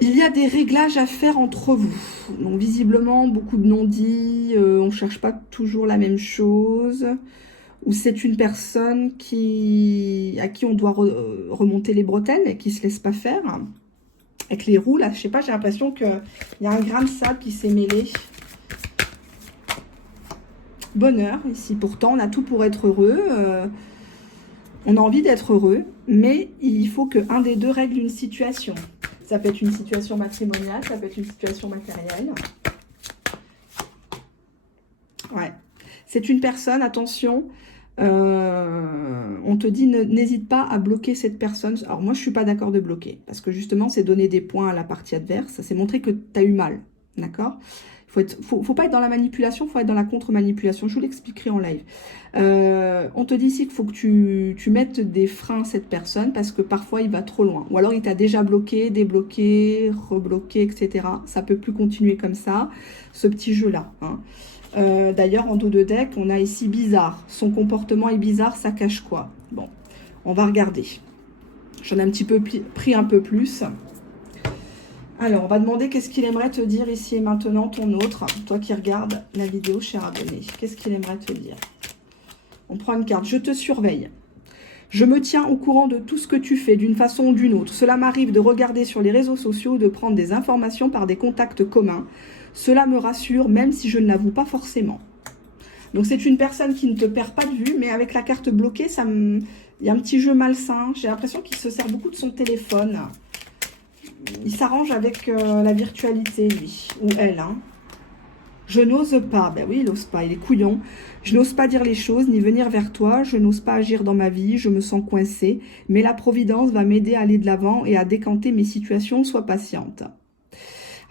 Il y a des réglages à faire entre vous. Donc, visiblement, beaucoup de non-dits. On ne cherche pas toujours la même chose. Ou c'est une personne à qui on doit remonter les bretelles et qui ne se laisse pas faire. Avec les roues, là, je sais pas, j'ai l'impression qu'il y a un grain de sable qui s'est mêlé. Bonheur, ici. Pourtant, on a tout pour être heureux. On a envie d'être heureux, mais il faut qu'un des deux règle une situation. Ça peut être une situation matrimoniale, ça peut être une situation matérielle. Ouais. C'est une personne, attention, on te dit n'hésite pas à bloquer cette personne. Alors moi, je ne suis pas d'accord de bloquer, parce que justement, c'est donner des points à la partie adverse. C'est montrer que tu as eu mal, d'accord ? Faut pas être dans la manipulation, il faut être dans la contre-manipulation. Je vous l'expliquerai en live. On te dit ici qu'il faut que tu mettes des freins à cette personne parce que parfois il va trop loin. Ou alors il t'a déjà bloqué, débloqué, rebloqué, etc. Ça peut plus continuer comme ça, ce petit jeu-là. Hein. D'ailleurs, en dos de deck, on a ici bizarre. Son comportement est bizarre, ça cache quoi? Bon, on va regarder. J'en ai un petit peu pris un peu plus. Alors, on va demander qu'est-ce qu'il aimerait te dire ici et maintenant, ton autre, toi qui regardes la vidéo, cher abonné. Qu'est-ce qu'il aimerait te dire? On prend une carte. Je te surveille. Je me tiens au courant de tout ce que tu fais d'une façon ou d'une autre. Cela m'arrive de regarder sur les réseaux sociaux, de prendre des informations par des contacts communs. Cela me rassure, même si je ne l'avoue pas forcément. Donc, c'est une personne qui ne te perd pas de vue, mais avec la carte bloquée, il y a un petit jeu malsain. J'ai l'impression qu'il se sert beaucoup de son téléphone. Il s'arrange avec la virtualité, lui, ou elle. Hein. Je n'ose pas. Ben oui, il n'ose pas, il est couillon. Je n'ose pas dire les choses, ni venir vers toi. Je n'ose pas agir dans ma vie, je me sens coincée. Mais la Providence va m'aider à aller de l'avant et à décanter mes situations. Sois patiente.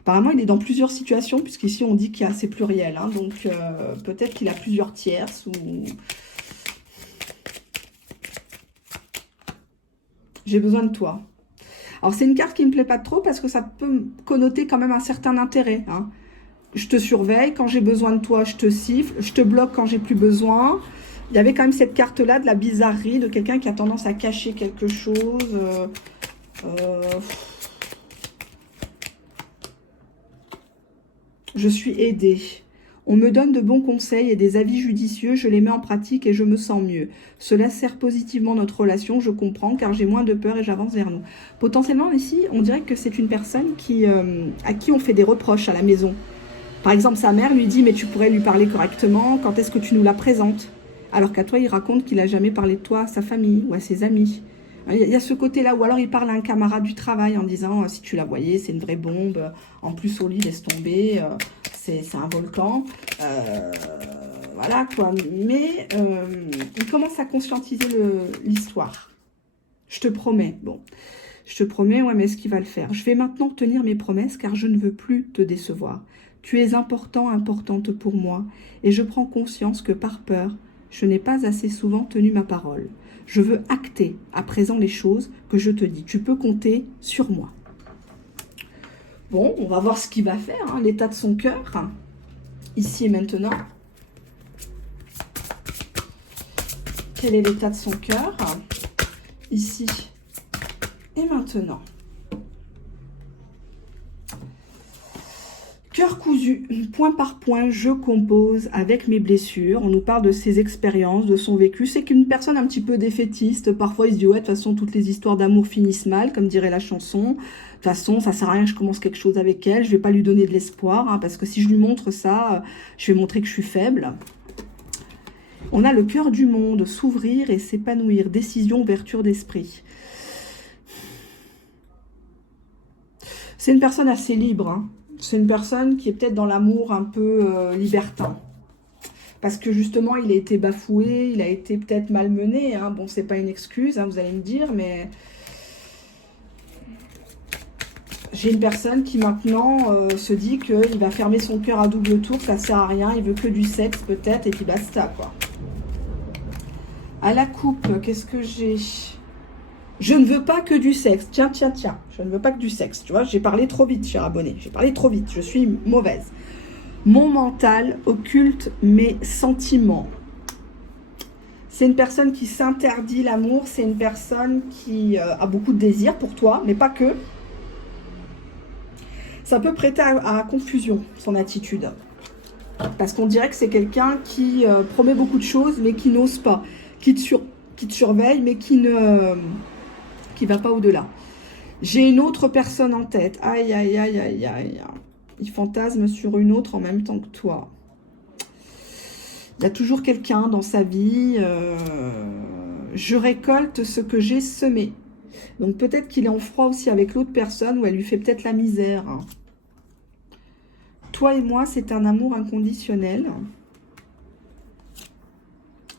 Apparemment, il est dans plusieurs situations, puisqu'ici, on dit qu'il y a c'est pluriel. Hein, donc, peut-être qu'il a plusieurs tierces ou... J'ai besoin de toi. Alors, c'est une carte qui ne me plaît pas trop parce que ça peut connoter quand même un certain intérêt. Hein. Je te surveille, quand j'ai besoin de toi, je te siffle, je te bloque quand j'ai plus besoin. Il y avait quand même cette carte-là de la bizarrerie, de quelqu'un qui a tendance à cacher quelque chose. Je suis aidée. On me donne de bons conseils et des avis judicieux, je les mets en pratique et je me sens mieux. Cela sert positivement notre relation, je comprends, car j'ai moins de peur et j'avance vers nous. Potentiellement, ici, on dirait que c'est une personne à qui on fait des reproches à la maison. Par exemple, sa mère lui dit « mais tu pourrais lui parler correctement, quand est-ce que tu nous la présentes ?» Alors qu'à toi, il raconte qu'il n'a jamais parlé de toi à sa famille ou à ses amis. Il y a ce côté-là, ou alors il parle à un camarade du travail en disant « si tu la voyais, c'est une vraie bombe, en plus au lit, laisse tomber, c'est un volcan. » Voilà quoi, mais il commence à conscientiser l'histoire. Je te promets, bon, je te promets, ouais, mais est-ce qu'il va le faire? Je vais maintenant tenir mes promesses car je ne veux plus te décevoir. Tu es important, importante pour moi, et je prends conscience que par peur, je n'ai pas assez souvent tenu ma parole. Je veux acter à présent les choses que je te dis. Tu peux compter sur moi. Bon, on va voir ce qu'il va faire, hein, l'état de son cœur, ici et maintenant. Quel est l'état de son cœur, ici et maintenant. Cœur cousu, point par point, je compose avec mes blessures. On nous parle de ses expériences, de son vécu. C'est qu'une personne un petit peu défaitiste. Parfois, il se dit, ouais, de toute façon, toutes les histoires d'amour finissent mal, comme dirait la chanson. De toute façon, ça sert à rien que je commence quelque chose avec elle. Je vais pas lui donner de l'espoir, hein, parce que si je lui montre ça, je vais montrer que je suis faible. On a le cœur du monde, s'ouvrir et s'épanouir. Décision, ouverture d'esprit. C'est une personne assez libre, hein. C'est une personne qui est peut-être dans l'amour un peu libertin. Parce que justement, il a été bafoué, il a été peut-être malmené. Hein. Bon, c'est pas une excuse, hein, vous allez me dire, mais... J'ai une personne qui maintenant se dit qu'il va fermer son cœur à double tour, ça sert à rien, il veut que du sexe peut-être, et puis basta, quoi. À la coupe, qu'est-ce que j'ai ? Je ne veux pas que du sexe. Tiens, tiens, tiens. Je ne veux pas que du sexe. Tu vois, j'ai parlé trop vite, cher abonné. J'ai parlé trop vite. Je suis mauvaise. Mon mental occulte mes sentiments. C'est une personne qui s'interdit l'amour, c'est une personne qui a beaucoup de désir pour toi, mais pas que. Ça peut prêter à confusion, son attitude. Parce qu'on dirait que c'est quelqu'un qui promet beaucoup de choses, mais qui n'ose pas, qui te surveille, mais qui va pas au-delà. J'ai une autre personne en tête. Aïe, aïe, aïe, aïe, aïe. Il fantasme sur une autre en même temps que toi. Il y a toujours quelqu'un dans sa vie. Je récolte ce que j'ai semé. Donc peut-être qu'il est en froid aussi avec l'autre personne, ou elle lui fait peut-être la misère. Toi et moi, c'est un amour inconditionnel.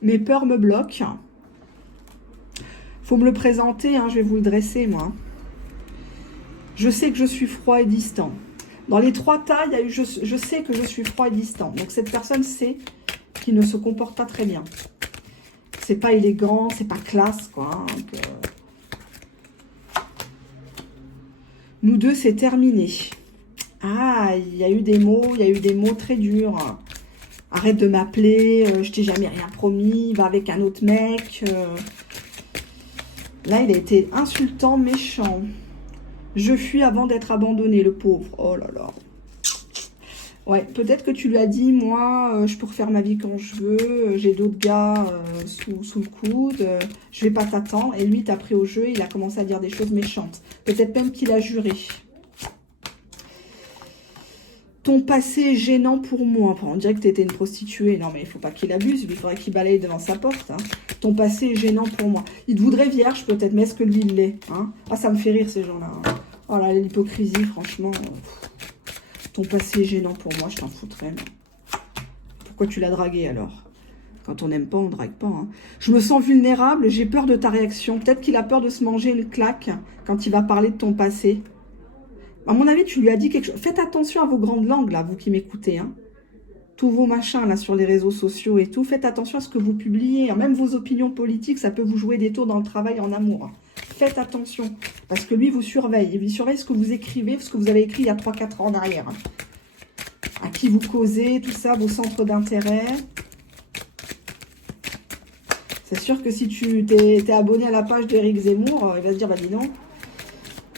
Mes peurs me bloquent. Faut me le présenter, hein, je vais vous le dresser, moi. Je sais que je suis froid et distant. Dans les 3 tas, il y a eu je sais que je suis froid et distant. Donc cette personne sait qu'il ne se comporte pas très bien. C'est pas élégant, c'est pas classe, quoi. Hein, donc, nous deux, c'est terminé. Ah, il y a eu des mots très durs. Arrête de m'appeler, je t'ai jamais rien promis, va avec un autre mec. Là, il a été insultant, méchant. Je fuis avant d'être abandonné, le pauvre. Oh là là. Ouais, peut-être que tu lui as dit, moi, je peux refaire ma vie quand je veux, j'ai d'autres gars sous le coude, je vais pas t'attendre. Et lui, t'a pris au jeu, il a commencé à dire des choses méchantes. Peut-être même qu'il a juré. Ton passé est gênant pour moi. Enfin, on dirait que tu étais une prostituée. Non, mais il faut pas qu'il abuse. Il faudrait qu'il balaye devant sa porte. Hein. Ton passé est gênant pour moi. Il te voudrait vierge, peut-être, mais est-ce que lui, il l'est, hein? Ah, ça me fait rire, ces gens-là. Hein. Oh là, l'hypocrisie, franchement. Ton passé est gênant pour moi, je t'en foutrais. Mais... pourquoi tu l'as dragué, alors? Quand on n'aime pas, on drague pas. Hein. Je me sens vulnérable, j'ai peur de ta réaction. Peut-être qu'il a peur de se manger une claque quand il va parler de ton passé. À mon avis, tu lui as dit quelque chose. Faites attention à vos grandes langues, là, vous qui m'écoutez. Hein. Tous vos machins, là, sur les réseaux sociaux et tout. Faites attention à ce que vous publiez. Hein. Même vos opinions politiques, ça peut vous jouer des tours dans le travail en amour. Hein. Faites attention. Parce que lui vous surveille. Il surveille ce que vous écrivez, ce que vous avez écrit il y a 3-4 ans en arrière. Hein. À qui vous causez, tout ça, vos centres d'intérêt. C'est sûr que si tu t'es abonné à la page d'Éric Zemmour, il va se dire, bah dis non.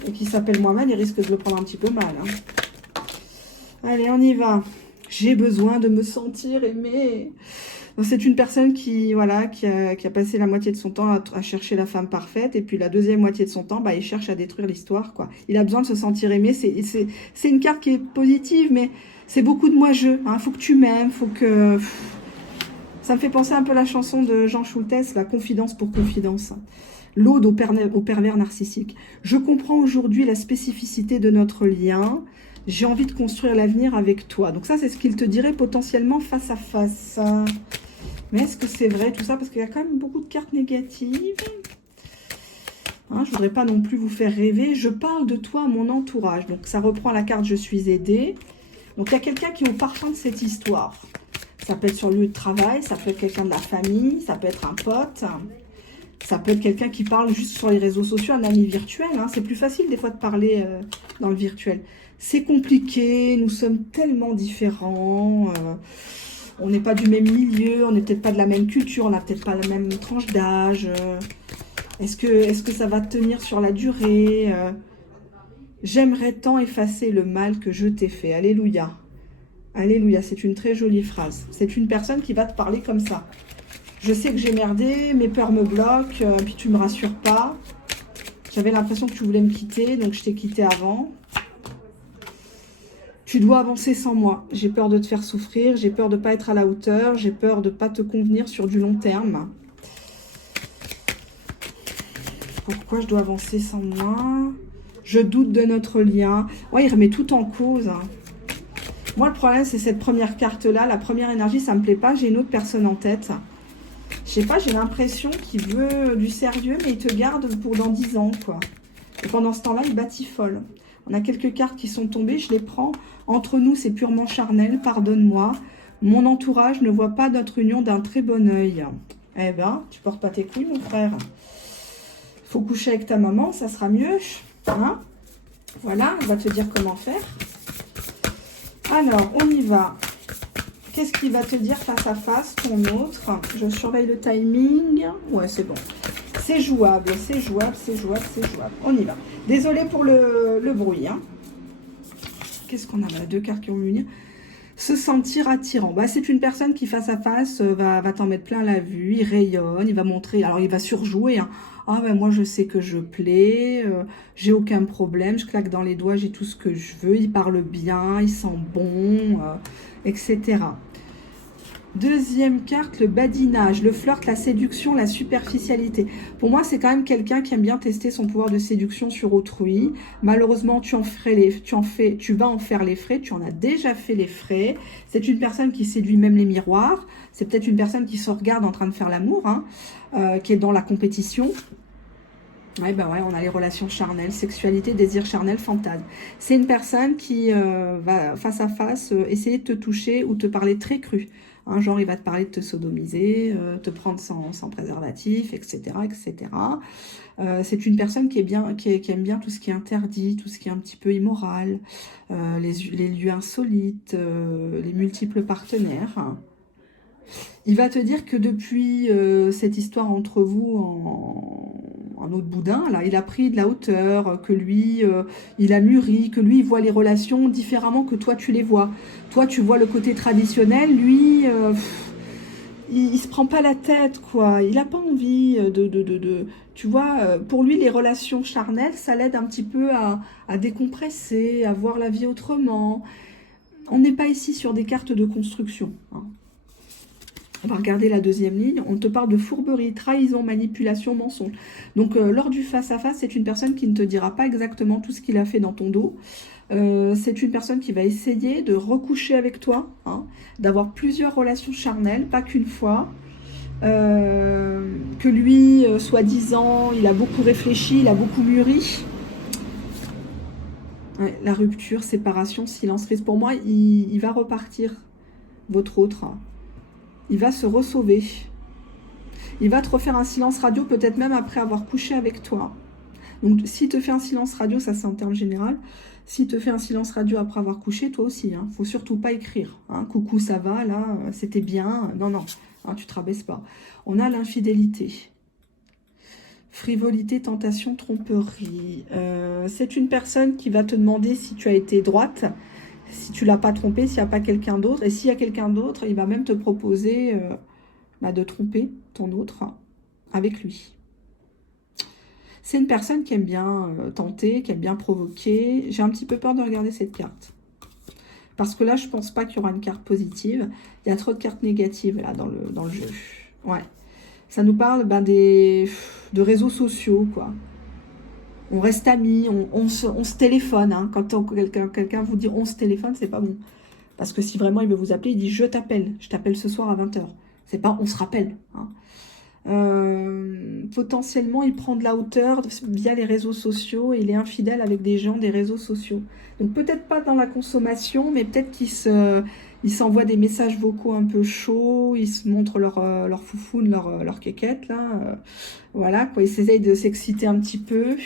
Et qui s'appelle moi-même, il risque de le prendre un petit peu mal. Hein. Allez, on y va. J'ai besoin de me sentir aimée. C'est une personne qui, voilà, qui a passé la moitié de son temps à chercher la femme parfaite. Et puis la deuxième moitié de son temps, bah, il cherche à détruire l'histoire, quoi. Il a besoin de se sentir aimé. C'est une carte qui est positive, mais c'est beaucoup de moi-je. Hein. Faut que tu m'aimes, faut que... Ça me fait penser un peu à la chanson de Jean Schultes, La confidence pour confidence. L'ode au pervers narcissique. Je comprends aujourd'hui la spécificité de notre lien. J'ai envie de construire l'avenir avec toi. Donc ça, c'est ce qu'il te dirait potentiellement face à face. Mais est-ce que c'est vrai tout ça? Parce qu'il y a quand même beaucoup de cartes négatives. Hein, je ne voudrais pas non plus vous faire rêver. Je parle de toi à mon entourage. Donc ça reprend la carte « Je suis aidée ». Donc il y a quelqu'un qui est au parfum de cette histoire. Ça peut être sur le lieu de travail, ça peut être quelqu'un de la famille, ça peut être un pote... Ça peut être quelqu'un qui parle juste sur les réseaux sociaux, un ami virtuel. Hein. C'est plus facile des fois de parler dans le virtuel. C'est compliqué, nous sommes tellement différents. On n'est pas du même milieu, on n'est peut-être pas de la même culture, on n'a peut-être pas la même tranche d'âge. Est-ce que ça va tenir sur la durée? J'aimerais tant effacer le mal que je t'ai fait. Alléluia. Alléluia, c'est une très jolie phrase. C'est une personne qui va te parler comme ça. Je sais que j'ai merdé, mes peurs me bloquent, puis tu me rassures pas. J'avais l'impression que tu voulais me quitter, donc je t'ai quitté avant. Tu dois avancer sans moi. J'ai peur de te faire souffrir, j'ai peur de ne pas être à la hauteur, j'ai peur de ne pas te convenir sur du long terme. Pourquoi je dois avancer sans moi? Je doute de notre lien. Ouais, il remet tout en cause. Hein. Moi, le problème, c'est cette première carte-là. La première énergie, ça me plaît pas. J'ai une autre personne en tête. Je sais pas, j'ai l'impression qu'il veut du sérieux, mais il te garde pour dans 10 ans, quoi. Et pendant ce temps-là, il batifole. On a quelques cartes qui sont tombées, je les prends. Entre nous, c'est purement charnel, pardonne-moi. Mon entourage ne voit pas notre union d'un très bon œil. Eh ben, tu portes pas tes couilles, mon frère. Faut coucher avec ta maman, ça sera mieux. Hein? Voilà, on va te dire comment faire. Alors, on y va. Qu'est-ce qu'il va te dire face à face, ton autre? Je surveille le timing. Ouais, c'est bon. C'est jouable, c'est jouable, c'est jouable, c'est jouable. On y va. Désolée pour le bruit. Hein. Qu'est-ce qu'on a là? 2 cartes qui ont l'unir. Se sentir attirant. Bah, c'est une personne qui, face à face, va t'en mettre plein la vue. Il rayonne, il va montrer. Alors, il va surjouer. Hein. Ah, ben moi, je sais que je plais. J'ai aucun problème. Je claque dans les doigts. J'ai tout ce que je veux. Il parle bien. Il sent bon, etc. Deuxième carte, le badinage, le flirt, la séduction, la superficialité. Pour moi, c'est quand même quelqu'un qui aime bien tester son pouvoir de séduction sur autrui. Malheureusement, tu vas en faire les frais. Tu en as déjà fait les frais. C'est une personne qui séduit même les miroirs. C'est peut-être une personne qui se regarde en train de faire l'amour, hein, qui est dans la compétition. Ouais, bah ouais, on a les relations charnelles, sexualité, désir charnel, fantasme. C'est une personne qui va face à face essayer de te toucher ou te parler très cru. Hein, genre, il va te parler de te sodomiser, te prendre sans préservatif, etc. etc. C'est une personne qui aime bien tout ce qui est interdit, tout ce qui est un petit peu immoral, les lieux insolites, les multiples partenaires. Il va te dire que depuis cette histoire entre vous en autre boudin, là, il a pris de la hauteur, que lui, il a mûri, que lui, il voit les relations différemment que toi, tu les vois. Toi, tu vois le côté traditionnel, lui, il se prend pas la tête, quoi. Il n'a pas envie tu vois, pour lui, les relations charnelles, ça l'aide un petit peu à décompresser, à voir la vie autrement. On n'est pas ici sur des cartes de construction, hein. On va regarder la deuxième ligne. On te parle de fourberie, trahison, manipulation, mensonge. Donc, lors du face-à-face, c'est une personne qui ne te dira pas exactement tout ce qu'il a fait dans ton dos. C'est une personne qui va essayer de recoucher avec toi, hein, d'avoir plusieurs relations charnelles, pas qu'une fois. Que lui, soi-disant, il a beaucoup réfléchi, il a beaucoup mûri. Ouais, la rupture, séparation, silence, risque. Pour moi, il va repartir, votre autre. Il va se ressauver. Il va te refaire un silence radio, peut-être même après avoir couché avec toi. Donc, s'il te fait un silence radio, ça c'est en termes général. S'il te fait un silence radio après avoir couché, toi aussi. Hein, faut surtout pas écrire. Hein, coucou, ça va, là, c'était bien. Non, non, hein, tu te rabaisses pas. On a l'infidélité. Frivolité, tentation, tromperie. C'est une personne qui va te demander si tu as été droite, si tu l'as pas trompé, s'il n'y a pas quelqu'un d'autre. Et s'il y a quelqu'un d'autre, il va même te proposer de tromper ton autre avec lui. C'est une personne qui aime bien tenter, qui aime bien provoquer. J'ai un petit peu peur de regarder cette carte. Parce que là, je pense pas qu'il y aura une carte positive. Il y a trop de cartes négatives là dans le jeu. Ouais. Ça nous parle de réseaux sociaux, quoi. On reste amis, on se téléphone. Hein. Quand quelqu'un vous dit on se téléphone, c'est pas bon. Parce que si vraiment il veut vous appeler, il dit je t'appelle ce soir à 20 h. C'est pas on se rappelle. Hein. Potentiellement, il prend de la hauteur via les réseaux sociaux et il est infidèle avec des gens des réseaux sociaux. Donc peut-être pas dans la consommation, mais peut-être qu'ils s'envoient des messages vocaux un peu chauds, ils se montrent leur foufoune, leur quéquette, là. Voilà, quoi, ils essayent de s'exciter un petit peu.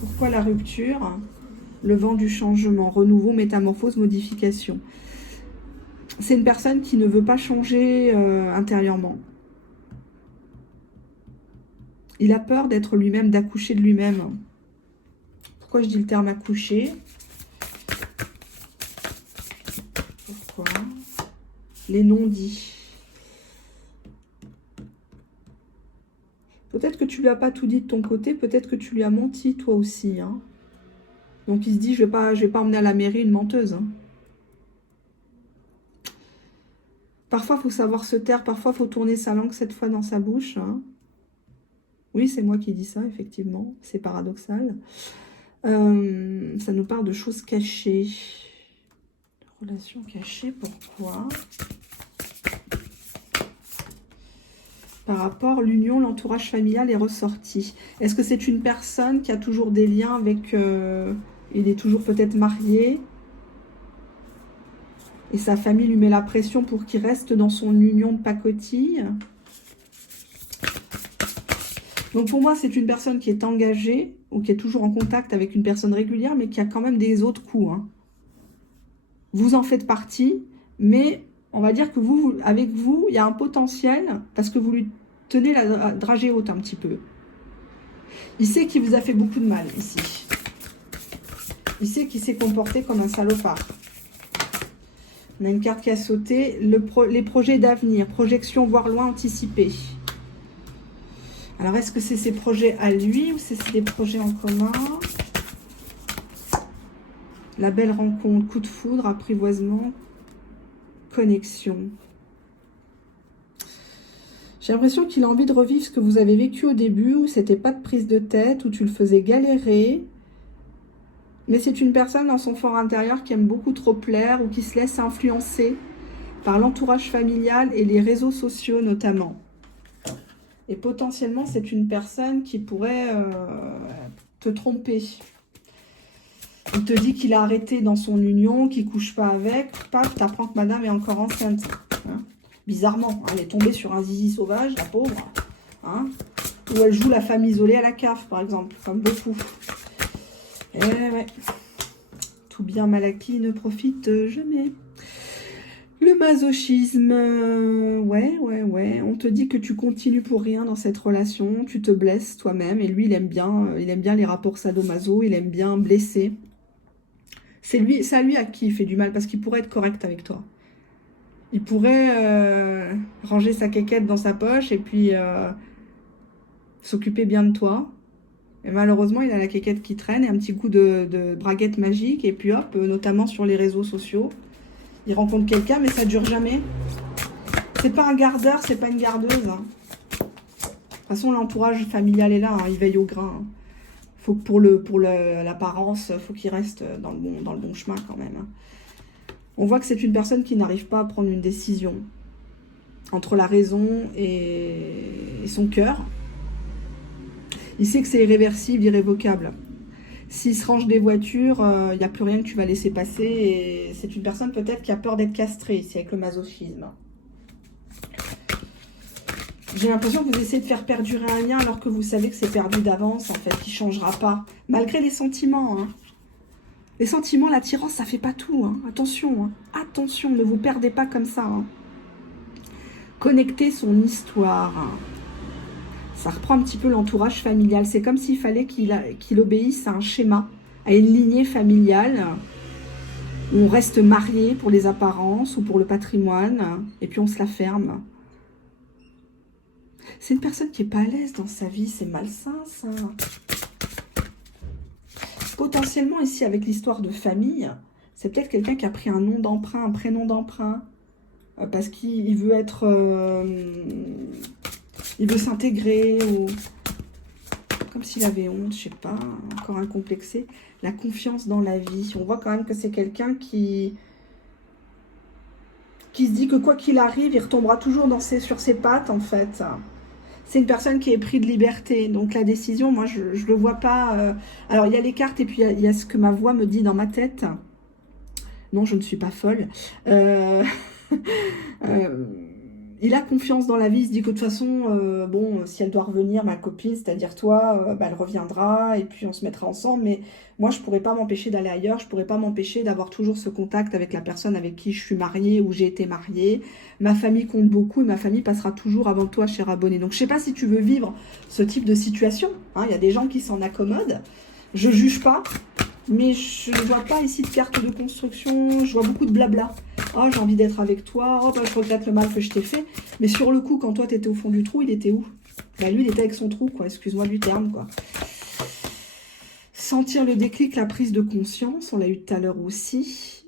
Pourquoi la rupture? Le vent du changement, renouveau, métamorphose, modification. C'est une personne qui ne veut pas changer intérieurement. Il a peur d'être lui-même, d'accoucher de lui-même. Pourquoi je dis le terme accoucher? Pourquoi? Les non-dits. Peut-être que tu lui as pas tout dit de ton côté, peut-être que tu lui as menti toi aussi. Hein. Donc il se dit, je vais pas emmener à la mairie une menteuse. Hein. Parfois, il faut savoir se taire. Parfois, il faut tourner sa langue 7 fois dans sa bouche. Hein. Oui, c'est moi qui dis ça, effectivement. C'est paradoxal. Ça nous parle de choses cachées. De relations cachées, pourquoi? Par rapport à l'union, l'entourage familial est ressorti. Est-ce que c'est une personne qui a toujours des liens avec... il est toujours peut-être marié et sa famille lui met la pression pour qu'il reste dans son union de pacotille. Donc pour moi, c'est une personne qui est engagée ou qui est toujours en contact avec une personne régulière, mais qui a quand même des autres coups. Hein. vous en faites partie, mais on va dire que avec vous, il y a un potentiel, parce que vous lui tenez la dragée haute un petit peu. Il sait qu'il vous a fait beaucoup de mal, ici. Il sait qu'il s'est comporté comme un salopard. On a une carte qui a sauté. Les projets d'avenir, projection, voir loin, anticiper. Alors, est-ce que c'est ses projets à lui ou c'est des projets en commun? La belle rencontre, coup de foudre, apprivoisement, connexion. J'ai l'impression qu'il a envie de revivre ce que vous avez vécu au début, où c'était pas de prise de tête, où tu le faisais galérer. Mais c'est une personne dans son fort intérieur qui aime beaucoup trop plaire ou qui se laisse influencer par l'entourage familial et les réseaux sociaux notamment. Et potentiellement, c'est une personne qui pourrait te tromper. Il te dit qu'il a arrêté dans son union, qu'il ne couche pas avec. Paf, t'apprends que madame est encore enceinte. Hein, bizarrement, elle est tombée sur un zizi sauvage, la pauvre. Hein, ou elle joue la femme isolée à la CAF, par exemple, comme beaucoup. Eh ouais, tout bien mal acquis ne profite jamais. Le masochisme, ouais. On te dit que tu continues pour rien dans cette relation, tu te blesses toi-même. Et lui, il aime bien les rapports sadomaso, il aime bien blesser. C'est à lui à qui il fait du mal, parce qu'il pourrait être correct avec toi. Il pourrait ranger sa quéquette dans sa poche et puis s'occuper bien de toi. Et malheureusement, il a la quéquette qui traîne et un petit coup de braguette magique. Et puis hop, notamment sur les réseaux sociaux, il rencontre quelqu'un, mais ça dure jamais. C'est pas un gardeur, c'est pas une gardeuse. Hein. De toute façon, l'entourage familial est là, hein, il veille au grain. Hein. Faut que pour l'apparence, faut qu'il reste dans le bon chemin quand même. Hein. On voit que c'est une personne qui n'arrive pas à prendre une décision entre la raison et son cœur. Il sait que c'est irréversible, irrévocable. S'il se range des voitures, il n'y a plus rien que tu vas laisser passer. Et c'est une personne peut-être qui a peur d'être castrée ici avec le masochisme. J'ai l'impression que vous essayez de faire perdurer un lien alors que vous savez que c'est perdu d'avance, en fait, qui ne changera pas. Malgré les sentiments. Hein. Les sentiments, l'attirance, ça ne fait pas tout. Hein. Attention, hein. Attention, ne vous perdez pas comme ça. Hein. Connecter son histoire. Hein. Ça reprend un petit peu l'entourage familial. C'est comme s'il fallait qu'il obéisse à un schéma, à une lignée familiale. Où on reste marié pour les apparences ou pour le patrimoine. Et puis on se la ferme. C'est une personne qui n'est pas à l'aise dans sa vie. C'est malsain, ça. Potentiellement, ici, avec l'histoire de famille, c'est peut-être quelqu'un qui a pris un nom d'emprunt, un prénom d'emprunt. Parce qu'il veut être... il veut s'intégrer ou comme s'il avait honte, je sais pas, encore incomplexé. La confiance dans la vie. On voit quand même que c'est quelqu'un qui se dit que quoi qu'il arrive, il retombera toujours sur ses pattes en fait. C'est une personne qui est prise de liberté. Donc la décision, moi je le vois pas. Alors il y a les cartes et puis il y a ce que ma voix me dit dans ma tête. Non, je ne suis pas folle. Il a confiance dans la vie, il se dit que de toute façon, bon, si elle doit revenir, ma copine, c'est-à-dire toi, elle reviendra et puis on se mettra ensemble. Mais moi, je ne pourrais pas m'empêcher d'aller ailleurs, je ne pourrais pas m'empêcher d'avoir toujours ce contact avec la personne avec qui je suis mariée ou j'ai été mariée. Ma famille compte beaucoup et ma famille passera toujours avant toi, cher abonné. Donc, je ne sais pas si tu veux vivre ce type de situation. Hein, il y a des gens qui s'en accommodent. Je ne juge pas, mais je ne vois pas ici de carte de construction. Je vois beaucoup de blabla. Oh, j'ai envie d'être avec toi. Oh, je regrette le mal que je t'ai fait. Mais sur le coup, quand toi, tu étais au fond du trou, il était où? Bah, lui, il était avec son trou, quoi. Excuse-moi du terme, quoi. Sentir le déclic, la prise de conscience. On l'a eu tout à l'heure aussi.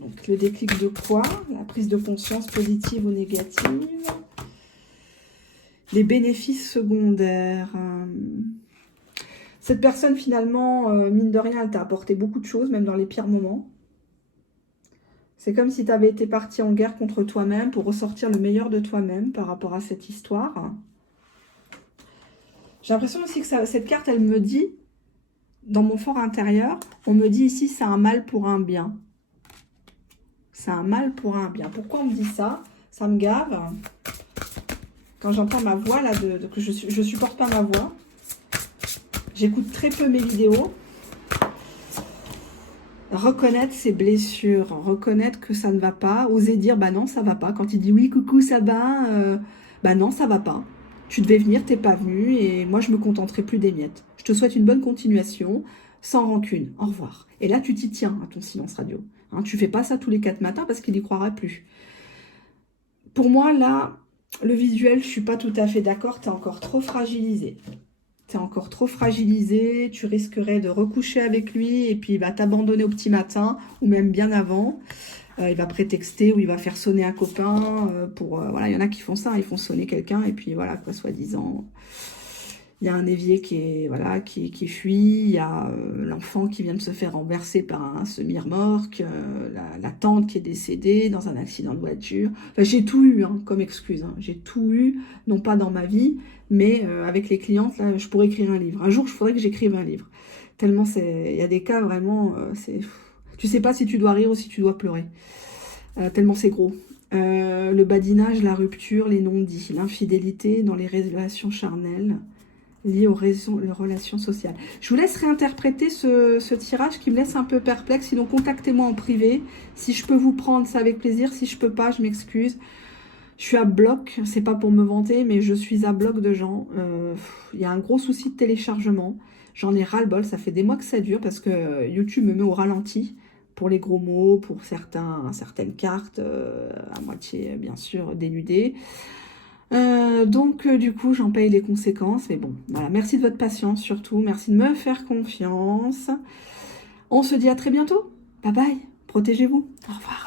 Donc, le déclic de quoi? La prise de conscience positive ou négative. Les bénéfices secondaires. Cette personne, finalement, mine de rien, elle t'a apporté beaucoup de choses, même dans les pires moments. C'est comme si tu avais été parti en guerre contre toi-même pour ressortir le meilleur de toi-même par rapport à cette histoire. J'ai l'impression aussi que cette carte, elle me dit, dans mon fort intérieur, on me dit ici, c'est un mal pour un bien. C'est un mal pour un bien. Pourquoi on me dit ça? Ça me gave. Quand j'entends ma voix, là, que je supporte pas ma voix. J'écoute très peu mes vidéos. Reconnaître ses blessures, reconnaître que ça ne va pas, oser dire bah non ça va pas. Quand il dit oui coucou ça va, bah non ça va pas. Tu devais venir, t'es pas venu et moi je me contenterai plus des miettes. Je te souhaite une bonne continuation, sans rancune. Au revoir. Et là tu t'y tiens à ton silence radio. Hein, tu fais pas ça tous les 4 matins parce qu'il y croira plus. Pour moi là, le visuel, je suis pas tout à fait d'accord, t'es encore trop fragilisé. T'es encore trop fragilisé, tu risquerais de recoucher avec lui et puis il va t'abandonner au petit matin ou même bien avant. Il va prétexter ou il va faire sonner un copain voilà, il y en a qui font ça, ils font sonner quelqu'un et puis voilà quoi, soi-disant. Il y a un évier qui fuit, il y a l'enfant qui vient de se faire renverser par un semi-remorque, la tante qui est décédée dans un accident de voiture. Enfin, j'ai tout eu hein, comme excuse, hein. J'ai tout eu, non pas dans ma vie, mais avec les clientes, là, je pourrais écrire un livre. Un jour, je faudrait que j'écrive un livre. Tellement il y a des cas vraiment, tu sais pas si tu dois rire ou si tu dois pleurer. Tellement c'est gros. Le badinage, la rupture, les non-dits, l'infidélité dans les relations charnelles liées aux relations sociales. Je vous laisse réinterpréter ce tirage qui me laisse un peu perplexe. Sinon, contactez-moi en privé. Si je peux vous prendre, c'est avec plaisir. Si je peux pas, je m'excuse. Je suis à bloc. C'est pas pour me vanter, mais je suis à bloc de gens. Il y a un gros souci de téléchargement. J'en ai ras-le-bol. Ça fait des mois que ça dure parce que YouTube me met au ralenti pour les gros mots, pour certaines cartes, à moitié, bien sûr, dénudées. Du coup, j'en paye les conséquences. Mais bon, voilà. Merci de votre patience, surtout. Merci de me faire confiance. On se dit à très bientôt. Bye bye. Protégez-vous. Au revoir.